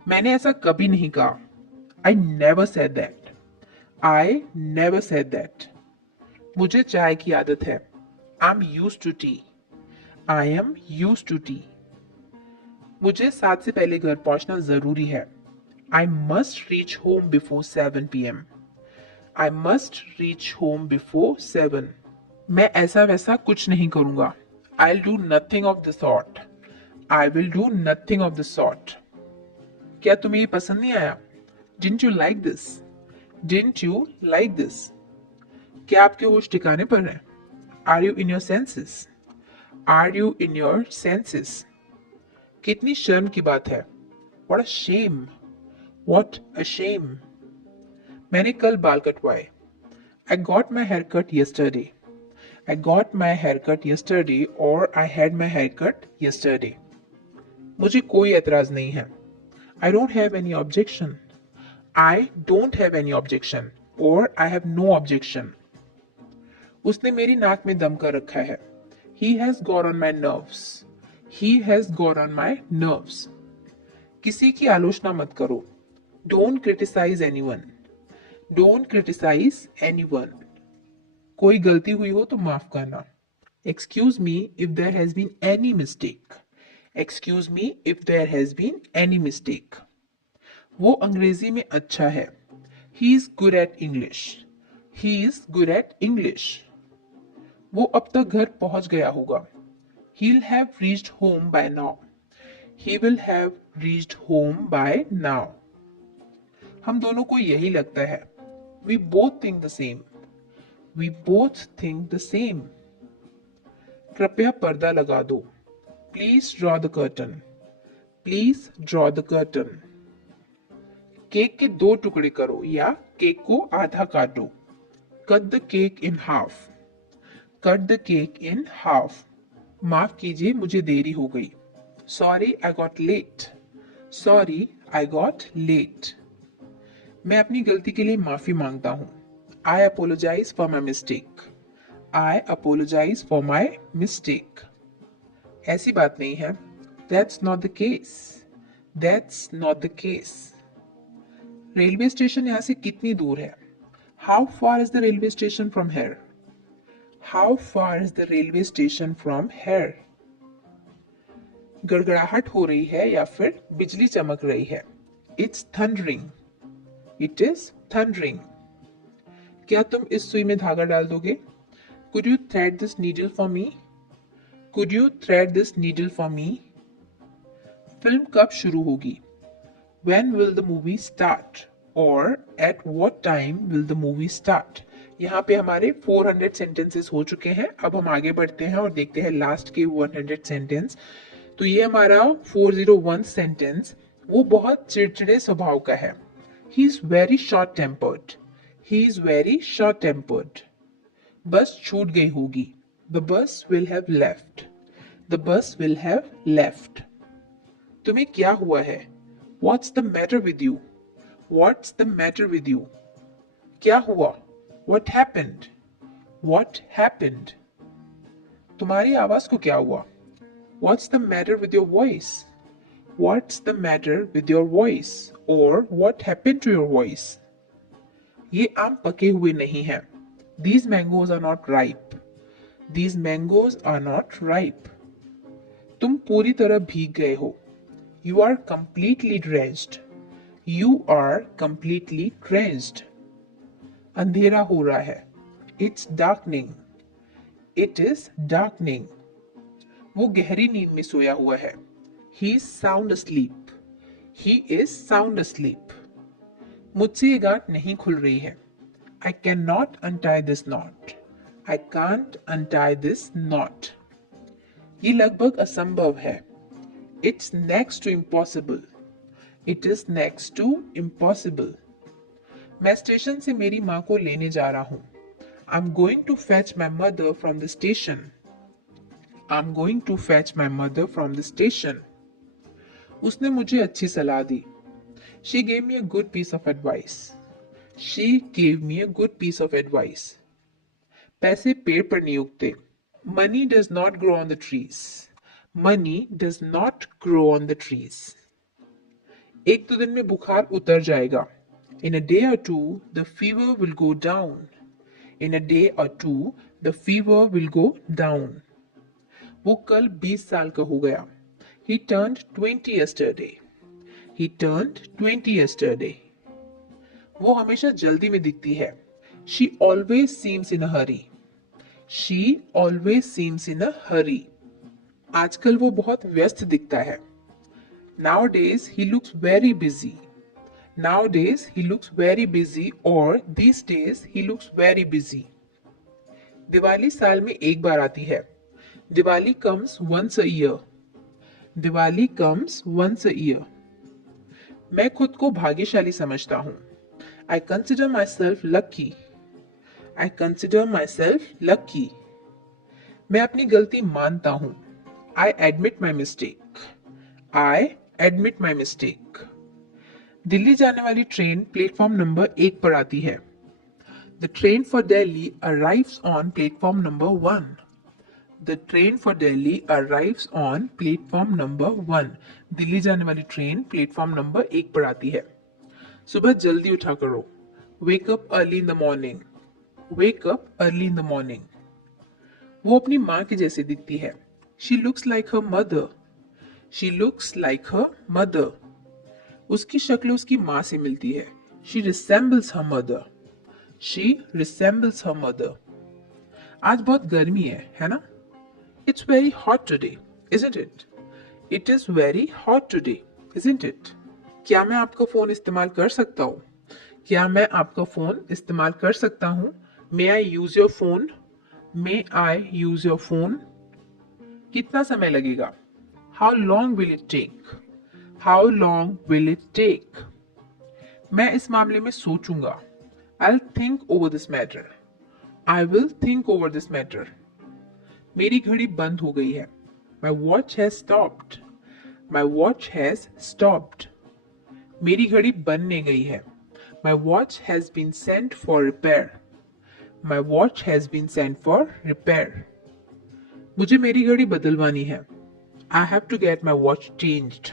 मैंने ऐसा कभी नहीं कहा. I never said that. I never said that. मुझे चाय की आदत है. I'm used to tea. I am used to tea. मुझे 7 से पहले घर पहुंचना जरूरी है. I must reach home before 7 p.m. I must reach home before 7. मैं ऐसा वैसा कुछ नहीं करूंगा. I'll do nothing of the sort. I will do nothing of the sort. क्या तुम्हें ये पसंद नहीं आया? Didn't you like this? Didn't you like this? क्या आपके होश ठिकाने पर हैं? Are you in your senses? Are you in your senses? कितनी शर्म की बात है. What a shame. What a shame. मैंने कल बाल कटवाए. I got my haircut yesterday. I got my haircut yesterday or I had my haircut yesterday. मुझे कोई एतराज नहीं है. I don't have any objection. I don't have any objection or I have no objection. उसने मेरी नाक में दम कर रखा है. He has got on my nerves. He has got on my nerves. किसी की आलोचना मत करो. Don't criticize anyone. Don't criticize anyone. कोई गलती हुई हो तो माफ करना. Excuse me if there has been any mistake. Excuse me if there has been any mistake. वो अंग्रेजी में अच्छा है. He is good at English. He is good at English. वो अब तक घर पहुंच गया होगा. He'll have reached home by now. He will have reached home by now. हम दोनों को यही लगता है. We both think the same. We both think the same. कृपया पर्दा लगा दो. Please draw the curtain. Please draw the curtain. Cake के 2 टुकड़े करो या केक को आधा काटो. Cut the cake in half. Cut the cake in half. माफ कीजिए मुझे देरी हो गई. Sorry I got late. Sorry I got late. मैं अपनी गलती के लिए माफी मांगता हूँ. I apologize for my mistake. I apologize for my mistake. ऐसी बात नहीं है. That's not the case. That's not the case. Railway station यहाँ से कितनी दूर है? How far is the railway station from here? How far is the railway station from here? गड़गड़ाहट हो रही है या फिर बिजली चमक रही है? It's thundering. It is thundering. क्या तुम इस सुई में धागा डाल दोगे? Could you thread this needle for me? Could you thread this needle for me? Film कब शुरू होगी? When will the movie start? Or at what time will the movie start? यहाँ पे हमारे 400 सेंटेंसेस हो चुके हैं. अब हम आगे बढ़ते हैं और देखते हैं लास्ट के 100 सेंटेंस. तो ये हमारा 401 सेंटेंस वो बहुत चिड़चिड़े स्वभाव का है. He is very short tempered. He is very short tempered. बस छूट गई होगी. The bus will have left. The bus will have left. तुम्हें क्या हुआ है? What's the matter with you? What's the matter with you? क्या हुआ? What happened? What happened? तुम्हारी आवाज को क्या हुआ? What's the matter with your voice? What's the matter with your voice? Or what happened to your voice? ये आम पके हुए नहीं हैं. These mangoes are not ripe. These mangoes are not ripe. तुम पूरी तरह भीग गए हो. You are completely drenched. You are completely drenched. अंधेरा हो रहा है. It's darkening. It is darkening. वो गहरी नींद में सोया हुआ है. He is sound asleep. He is sound asleep. मुझसे ये गांठ नहीं खुल रही है. I cannot untie this knot. I can't untie this knot. ये लगभग असंभव है. It's next to impossible. It is next to impossible. मैं स्टेशन से मेरी माँ को लेने जा रहा हूँ. I'm going to fetch my mother from the station. I'm going to fetch my mother from the station. उसने मुझे अच्छी सलाह दी. She gave me a good piece of advice. She gave me a good piece of advice. पैसे पेड़ पर नहीं उगते. Money does not grow on the trees. Money does not grow on the trees. एक दो दिन में बुखार उतर जाएगा. In a day or two, the fever will go down. In a day or two, the fever will go down. वो कल 20 साल का हो गया. He turned 20 yesterday. He turned 20 yesterday. वो हमेशा जल्दी में दिखती है. She always seems in a hurry. She always seems in a hurry. आजकल वो बहुत व्यस्त दिखता है. Nowadays he looks very busy. Nowadays he looks very busy, or these days he looks very busy. Diwali साल में एक बार आती है. Diwali comes once a year. Diwali comes once a year. मैं खुद को भाग्यशाली समझता हूँ. I consider myself lucky. I consider myself lucky. मैं अपनी गलती मानता हूँ. I admit my mistake. I admit my mistake. Delhi जाने वाली ट्रेन प्लेटफॉर्म नंबर 1 पर आती है. The train for Delhi arrives on platform number 1. The train for Delhi arrives on platform number 1. Delhi जाने वाली ट्रेन प्लेटफॉर्म नंबर 1 पर आती है. सुबह जल्दी उठा करो. Wake up early in the morning. Wake up early in the morning. वो अपनी माँ के जैसे दिखती है. She looks like her mother. She looks like her mother. उसकी शक्ल उसकी माँ से मिलती है. She resembles her mother. She resembles her mother. आज बहुत गर्मी है ना? It's very hot today, isn't it? It is very hot today, isn't it? क्या मैं आपका फोन इस्तेमाल कर सकता हूँ? क्या मैं आपका फोन इस्तेमाल कर सकता हूँ? May I use your phone? May I use your phone? कितना समय लगेगा? How long will it take? How long will it take? मैं इस मामले में सोचूंगा. I'll think over this matter. I will think over this matter. मेरी घड़ी बंद हो गई है. My watch has stopped. My watch has stopped. मेरी घड़ी बनने गई है. My watch has been sent for repair. My watch has been sent for repair. मुझे मेरी घड़ी बदलवानी है. I have to get my watch changed.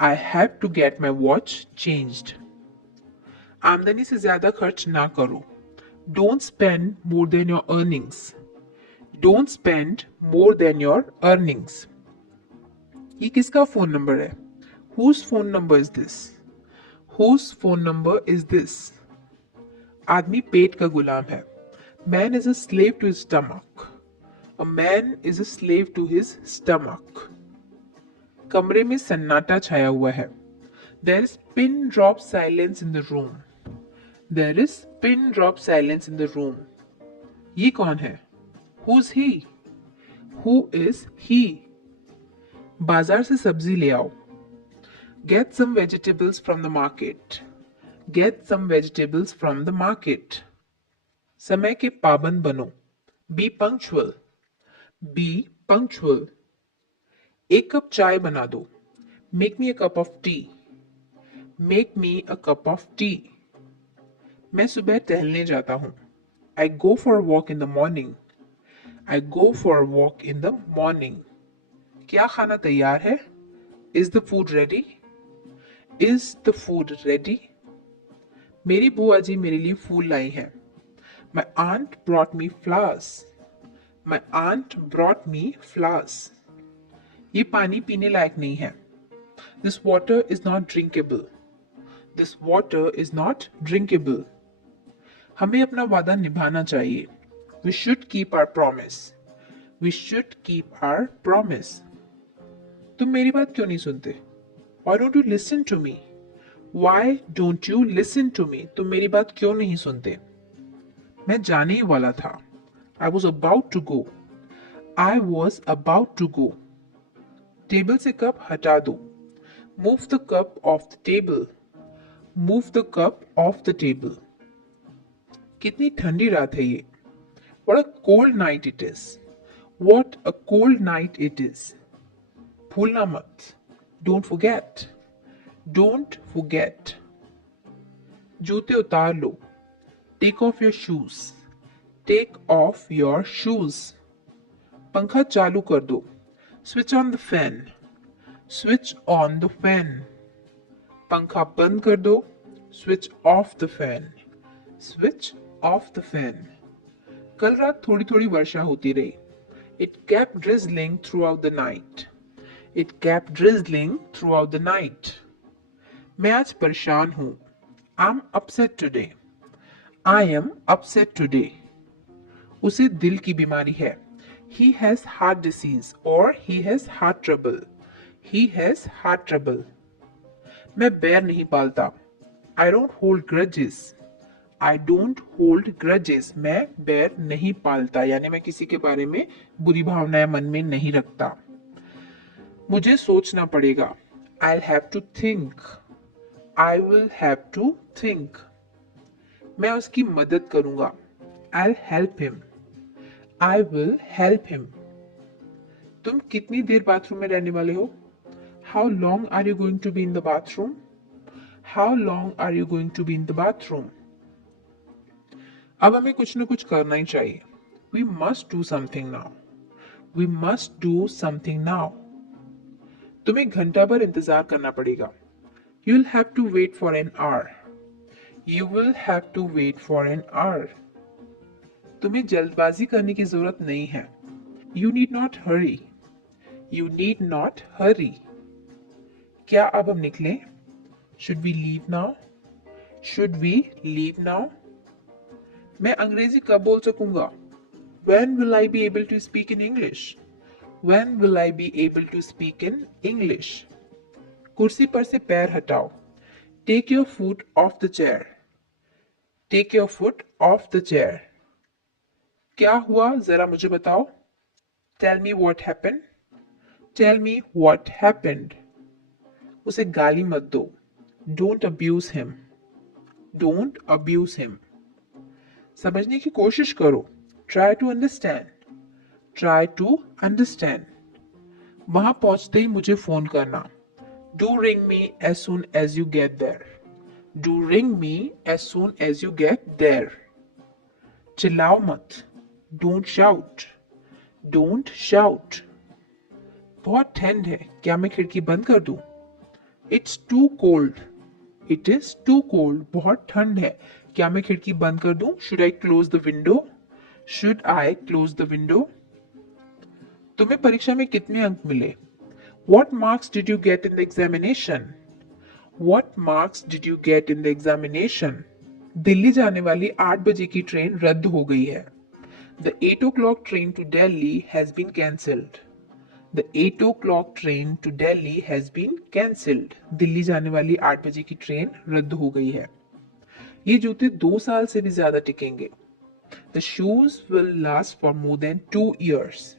I have to get my watch changed. आमदनी से ज्यादा खर्च ना करो. Don't spend more than your earnings. Don't spend more than your earnings. ये किसका फोन नंबर है? Whose phone number is this? Whose phone number is this? आदमी पेट का गुलाम है. Man is a slave to his stomach. A man is a slave to his stomach. कमरे में सन्नाटा छाया हुआ है. There is pin drop silence in the room. There is pin drop silence in the room. ये कौन है? Who's he? Who is he? बाजार से सब्जी ले आओ. Get some vegetables from the market. Get some vegetables from the market. समय के पाबंद बनो. Be punctual. Be punctual. एक कप चाय बना दो. Make me a cup of tea. Make me a cup of tea. मैं सुबह टहलने जाता हूँ. I go for a walk in the morning. I go for a walk in the morning. क्या खाना तैयार है? Is the food ready? Is the food ready? मेरी बुआ जी मेरे लिए फूल लाई हैं. My aunt brought me flowers. My aunt brought me flowers. ये पानी पीने लायक नहीं है. This water is not drinkable. This water is not drinkable. हमें अपना वादा निभाना चाहिए. We should keep our promise. We should keep our promise. तुम मेरी बात क्यों नहीं सुनते? Why don't you listen to me? Why don't you listen to me? तुम मेरी बात क्यों नहीं सुनते? मैं जाने ही वाला था. I was about to go. I was about to go. Table से कप हटा दो. Move the cup off the table. Move the cup off the table. कितनी ठंडी रात है ये. What a cold night it is. What a cold night it is. भूलना मत. Don't forget. Don't forget. जूते उतार लो. Take off your shoes. Take off your shoes. पंखा चालू कर दो. Switch on the fan. Switch on the fan. पंखा बंद कर दो. Switch off the fan. Switch off the fan. कल रात थोड़ी थोड़ी वर्षा होती रही. It kept drizzling throughout the night. It kept drizzling throughout the night. मैं आज परेशान हूँ. I'm upset today. I am upset today. उसे दिल की बीमारी है. He has heart disease or he has heart trouble. He has heart trouble. मैं बैर नहीं पालता. I don't hold grudges. I don't hold grudges. मैं बैर नहीं पालता यानी मैं किसी के बारे में बुरी भावनाएं मन में नहीं रखता. मुझे सोचना पड़ेगा. I'll have to think. I will have to think. मैं उसकी मदद करूंगा. I'll help him. I will help him. तुम कितनी देर बाथरूम में रहने वाले हो? How long are you going to be in the bathroom? How long are you going to be in the bathroom? अब हमें कुछ न कुछ करना ही चाहिए. We must do something now. We must do something now. तुम्हें घंटा भर इंतजार करना पड़ेगा. You'll have to wait for an hour. You will have to wait for an hour. तुम्हें जल्दबाजी करने की जरूरत नहीं है. You need not hurry. You need not hurry. क्या अब हम निकलें? Should we leave now? Should we leave now? मैं अंग्रेजी कब बोल सकूंगा? When will I be able to speak in English? When will I be able to speak in English? कुर्सी पर से पैर हटाओ. Take your foot off the chair. Take your foot off the chair. क्या हुआ जरा मुझे बताओ. Tell me what happened. Tell me what happened. उसे गाली मत दो. Don't abuse him. Don't abuse him. समझने की कोशिश करो. Try to understand. Try to understand. वहां पहुंचते ही मुझे फोन करना. Do ring me as soon as you get there. Do ring me as soon as you get there. चिल्लाओ मत. Don't shout. Don't shout. बहुत ठंड है. क्या मैं खिड़की बंद कर दूं? It's too cold. It is too cold. बहुत ठंड है. क्या मैं खिड़की बंद कर दूं? Should I close the window? Should I close the window? तुम्हें परीक्षा में कितने अंक मिले? What marks did you get in the examination? What marks did you get in the examination? Delhi जाने वाली 8 बजे की ट्रेन रद्द हो गई है. The 8 o'clock train to Delhi has been cancelled. The 8 o'clock train to Delhi has been cancelled. Delhi जाने वाली 8 बजे की ट्रेन रद्द हो गई है. ये जूते 2 साल से भी ज्यादा टिकेंगे. The shoes will last for more than 2 years.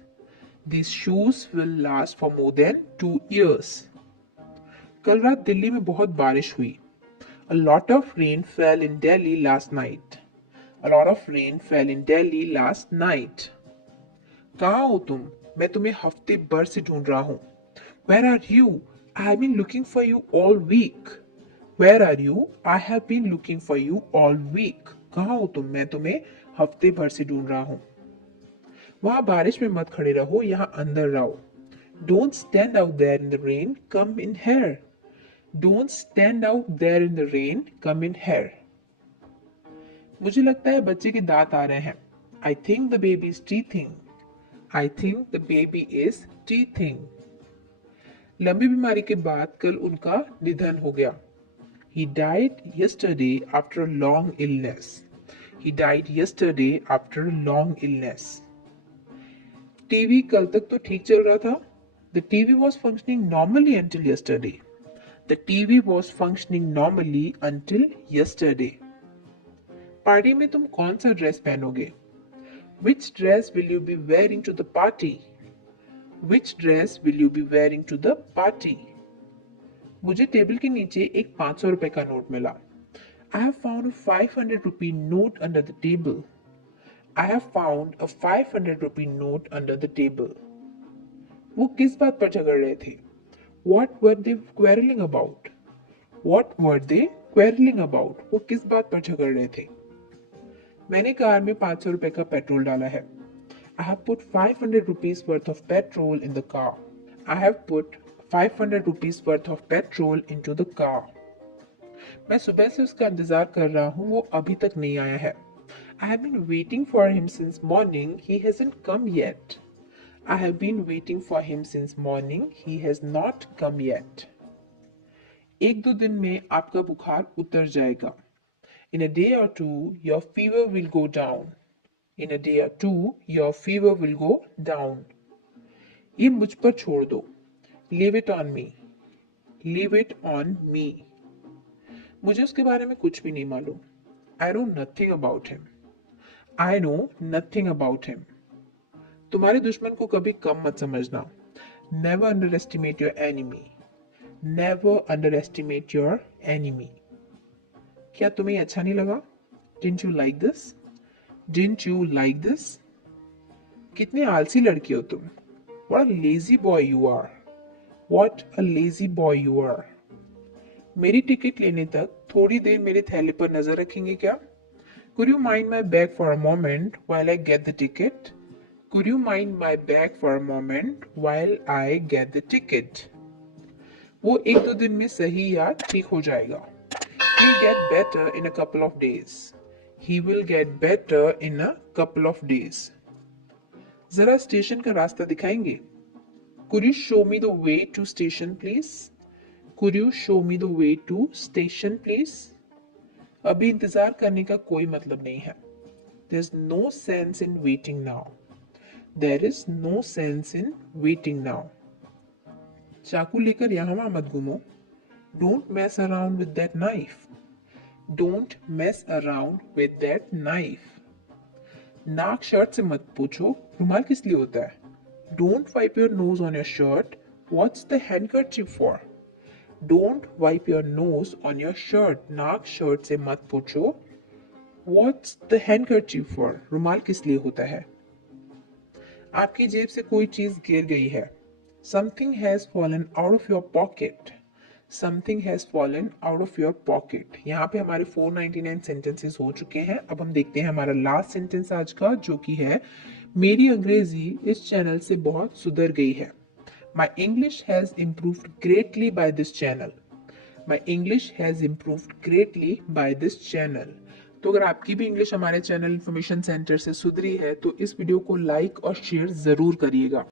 These shoes will last for more than 2 years. कल रात दिल्ली में बहुत बारिश हुई. A lot of rain fell in Delhi last night. A lot of rain fell in Delhi last night. कहाँ हो तुम? मैं तुम्हें हफ्ते भर से ढूंढ रहा हूँ. Where are you? I have been looking for you all week. Where are you? I have been looking for you all week. कहाँ हो तुम? मैं तुम्हें हफ्ते भर से ढूंढ रहा हूँ. वहां बारिश में मत खड़े रहो, यहाँ अंदर रहो. Don't stand out there in the rain, come in here. Don't stand out there in the rain, come in here. मुझे लगता है बच्चे के दांत आ रहे हैं. I think the baby is teething. I think the baby is teething. लंबी बीमारी के बाद कल उनका निधन हो गया. He died yesterday after a long illness. He died yesterday after a long illness. TV कल तक तो ठीक चल रहा था. The TV was functioning normally until yesterday. The TV was functioning normally until yesterday. Party में तुम कौन सा dress पहनोगे? Which dress will you be wearing to the party? Which dress will you be wearing to the party? मुझे table के नीचे एक 500 रुपए का नोट मिला. I have found a 500 rupee note under the table. I have found a 500 rupee note under the table. वो किस बात पर झगड़ रहे थे? What were they quarreling about? What were they quarreling about? वो किस बात पर झगड़ रहे थे? मैंने कार में 500 रुपए का पेट्रोल डाला है. I have put 500 rupees worth of petrol in the car. I have put 500 rupees worth of petrol into the car. मैं सुबह से उसका इंतजार कर रहा हूँ, वो अभी तक नहीं आया है. I have been waiting for him since morning. He hasn't come yet. I have been waiting for him since morning. He has not come yet. 1-2 दिन में आपका बुखार उतर जाएगा. In a day or two, your fever will go down. In a day or two, your fever will go down. ये मुझ पर छोड़ दो. Leave it on me. Leave it on me. मुझे उसके बारे में कुछ भी नहीं मालूम. I know nothing about him. I know nothing about him. तुम्हारे दुश्मन को कभी कम मत समझना. Never underestimate your enemy. Never underestimate your enemy. क्या तुम्हें अच्छा नहीं लगा? Didn't you like this? Didn't you like this? कितने आलसी लड़की हो तुम. What a lazy boy you are. What a lazy boy you are. मेरी टिकट लेने तक थोड़ी देर मेरे थैले पर नजर रखेंगे क्या? Could you mind my bag for a moment while I get the ticket? Could you mind my bag for a moment while I get the ticket? वो 1-2 दिन में सही या ठीक हो जाएगा. He'll get better in a couple of days. He will get better in a couple of days. जरा station का रास्ता दिखाएंगे? Could you show me the way to station, please? Could you show me the way to station, please? अभी इंतजार करने का कोई मतलब नहीं है. There's no sense in waiting now. There is no sense in waiting now. चाकू लेकर यहाँ वहाँ मत घूमो. Don't mess around with that knife. Don't mess around with that knife. नाक शर्ट से मत पूछो, रुमाल किस लिए होता है? Don't wipe your nose on your shirt. What's the handkerchief for? Don't wipe your nose on your shirt. नाक शर्ट से मत पूछो. What's the handkerchief for? रुमाल किस लिए होता है? आपकी जेब से कोई चीज गिर गई है. Something has fallen out of your pocket. Something has fallen out of your pocket. यहाँ पे हमारे 499 सेंटेंसेस हो चुके हैं. अब हम देखते हैं हमारा लास्ट सेंटेंस आज का, जो कि है मेरी अंग्रेजी इस चैनल से बहुत सुधर गई है. My English has improved greatly by this channel. My English has improved greatly by this channel. तो अगर आपकी भी इंग्लिश हमारे चैनल इन्फॉर्मेशन सेंटर से सुधरी है तो इस वीडियो को लाइक और शेयर जरूर करिएगा.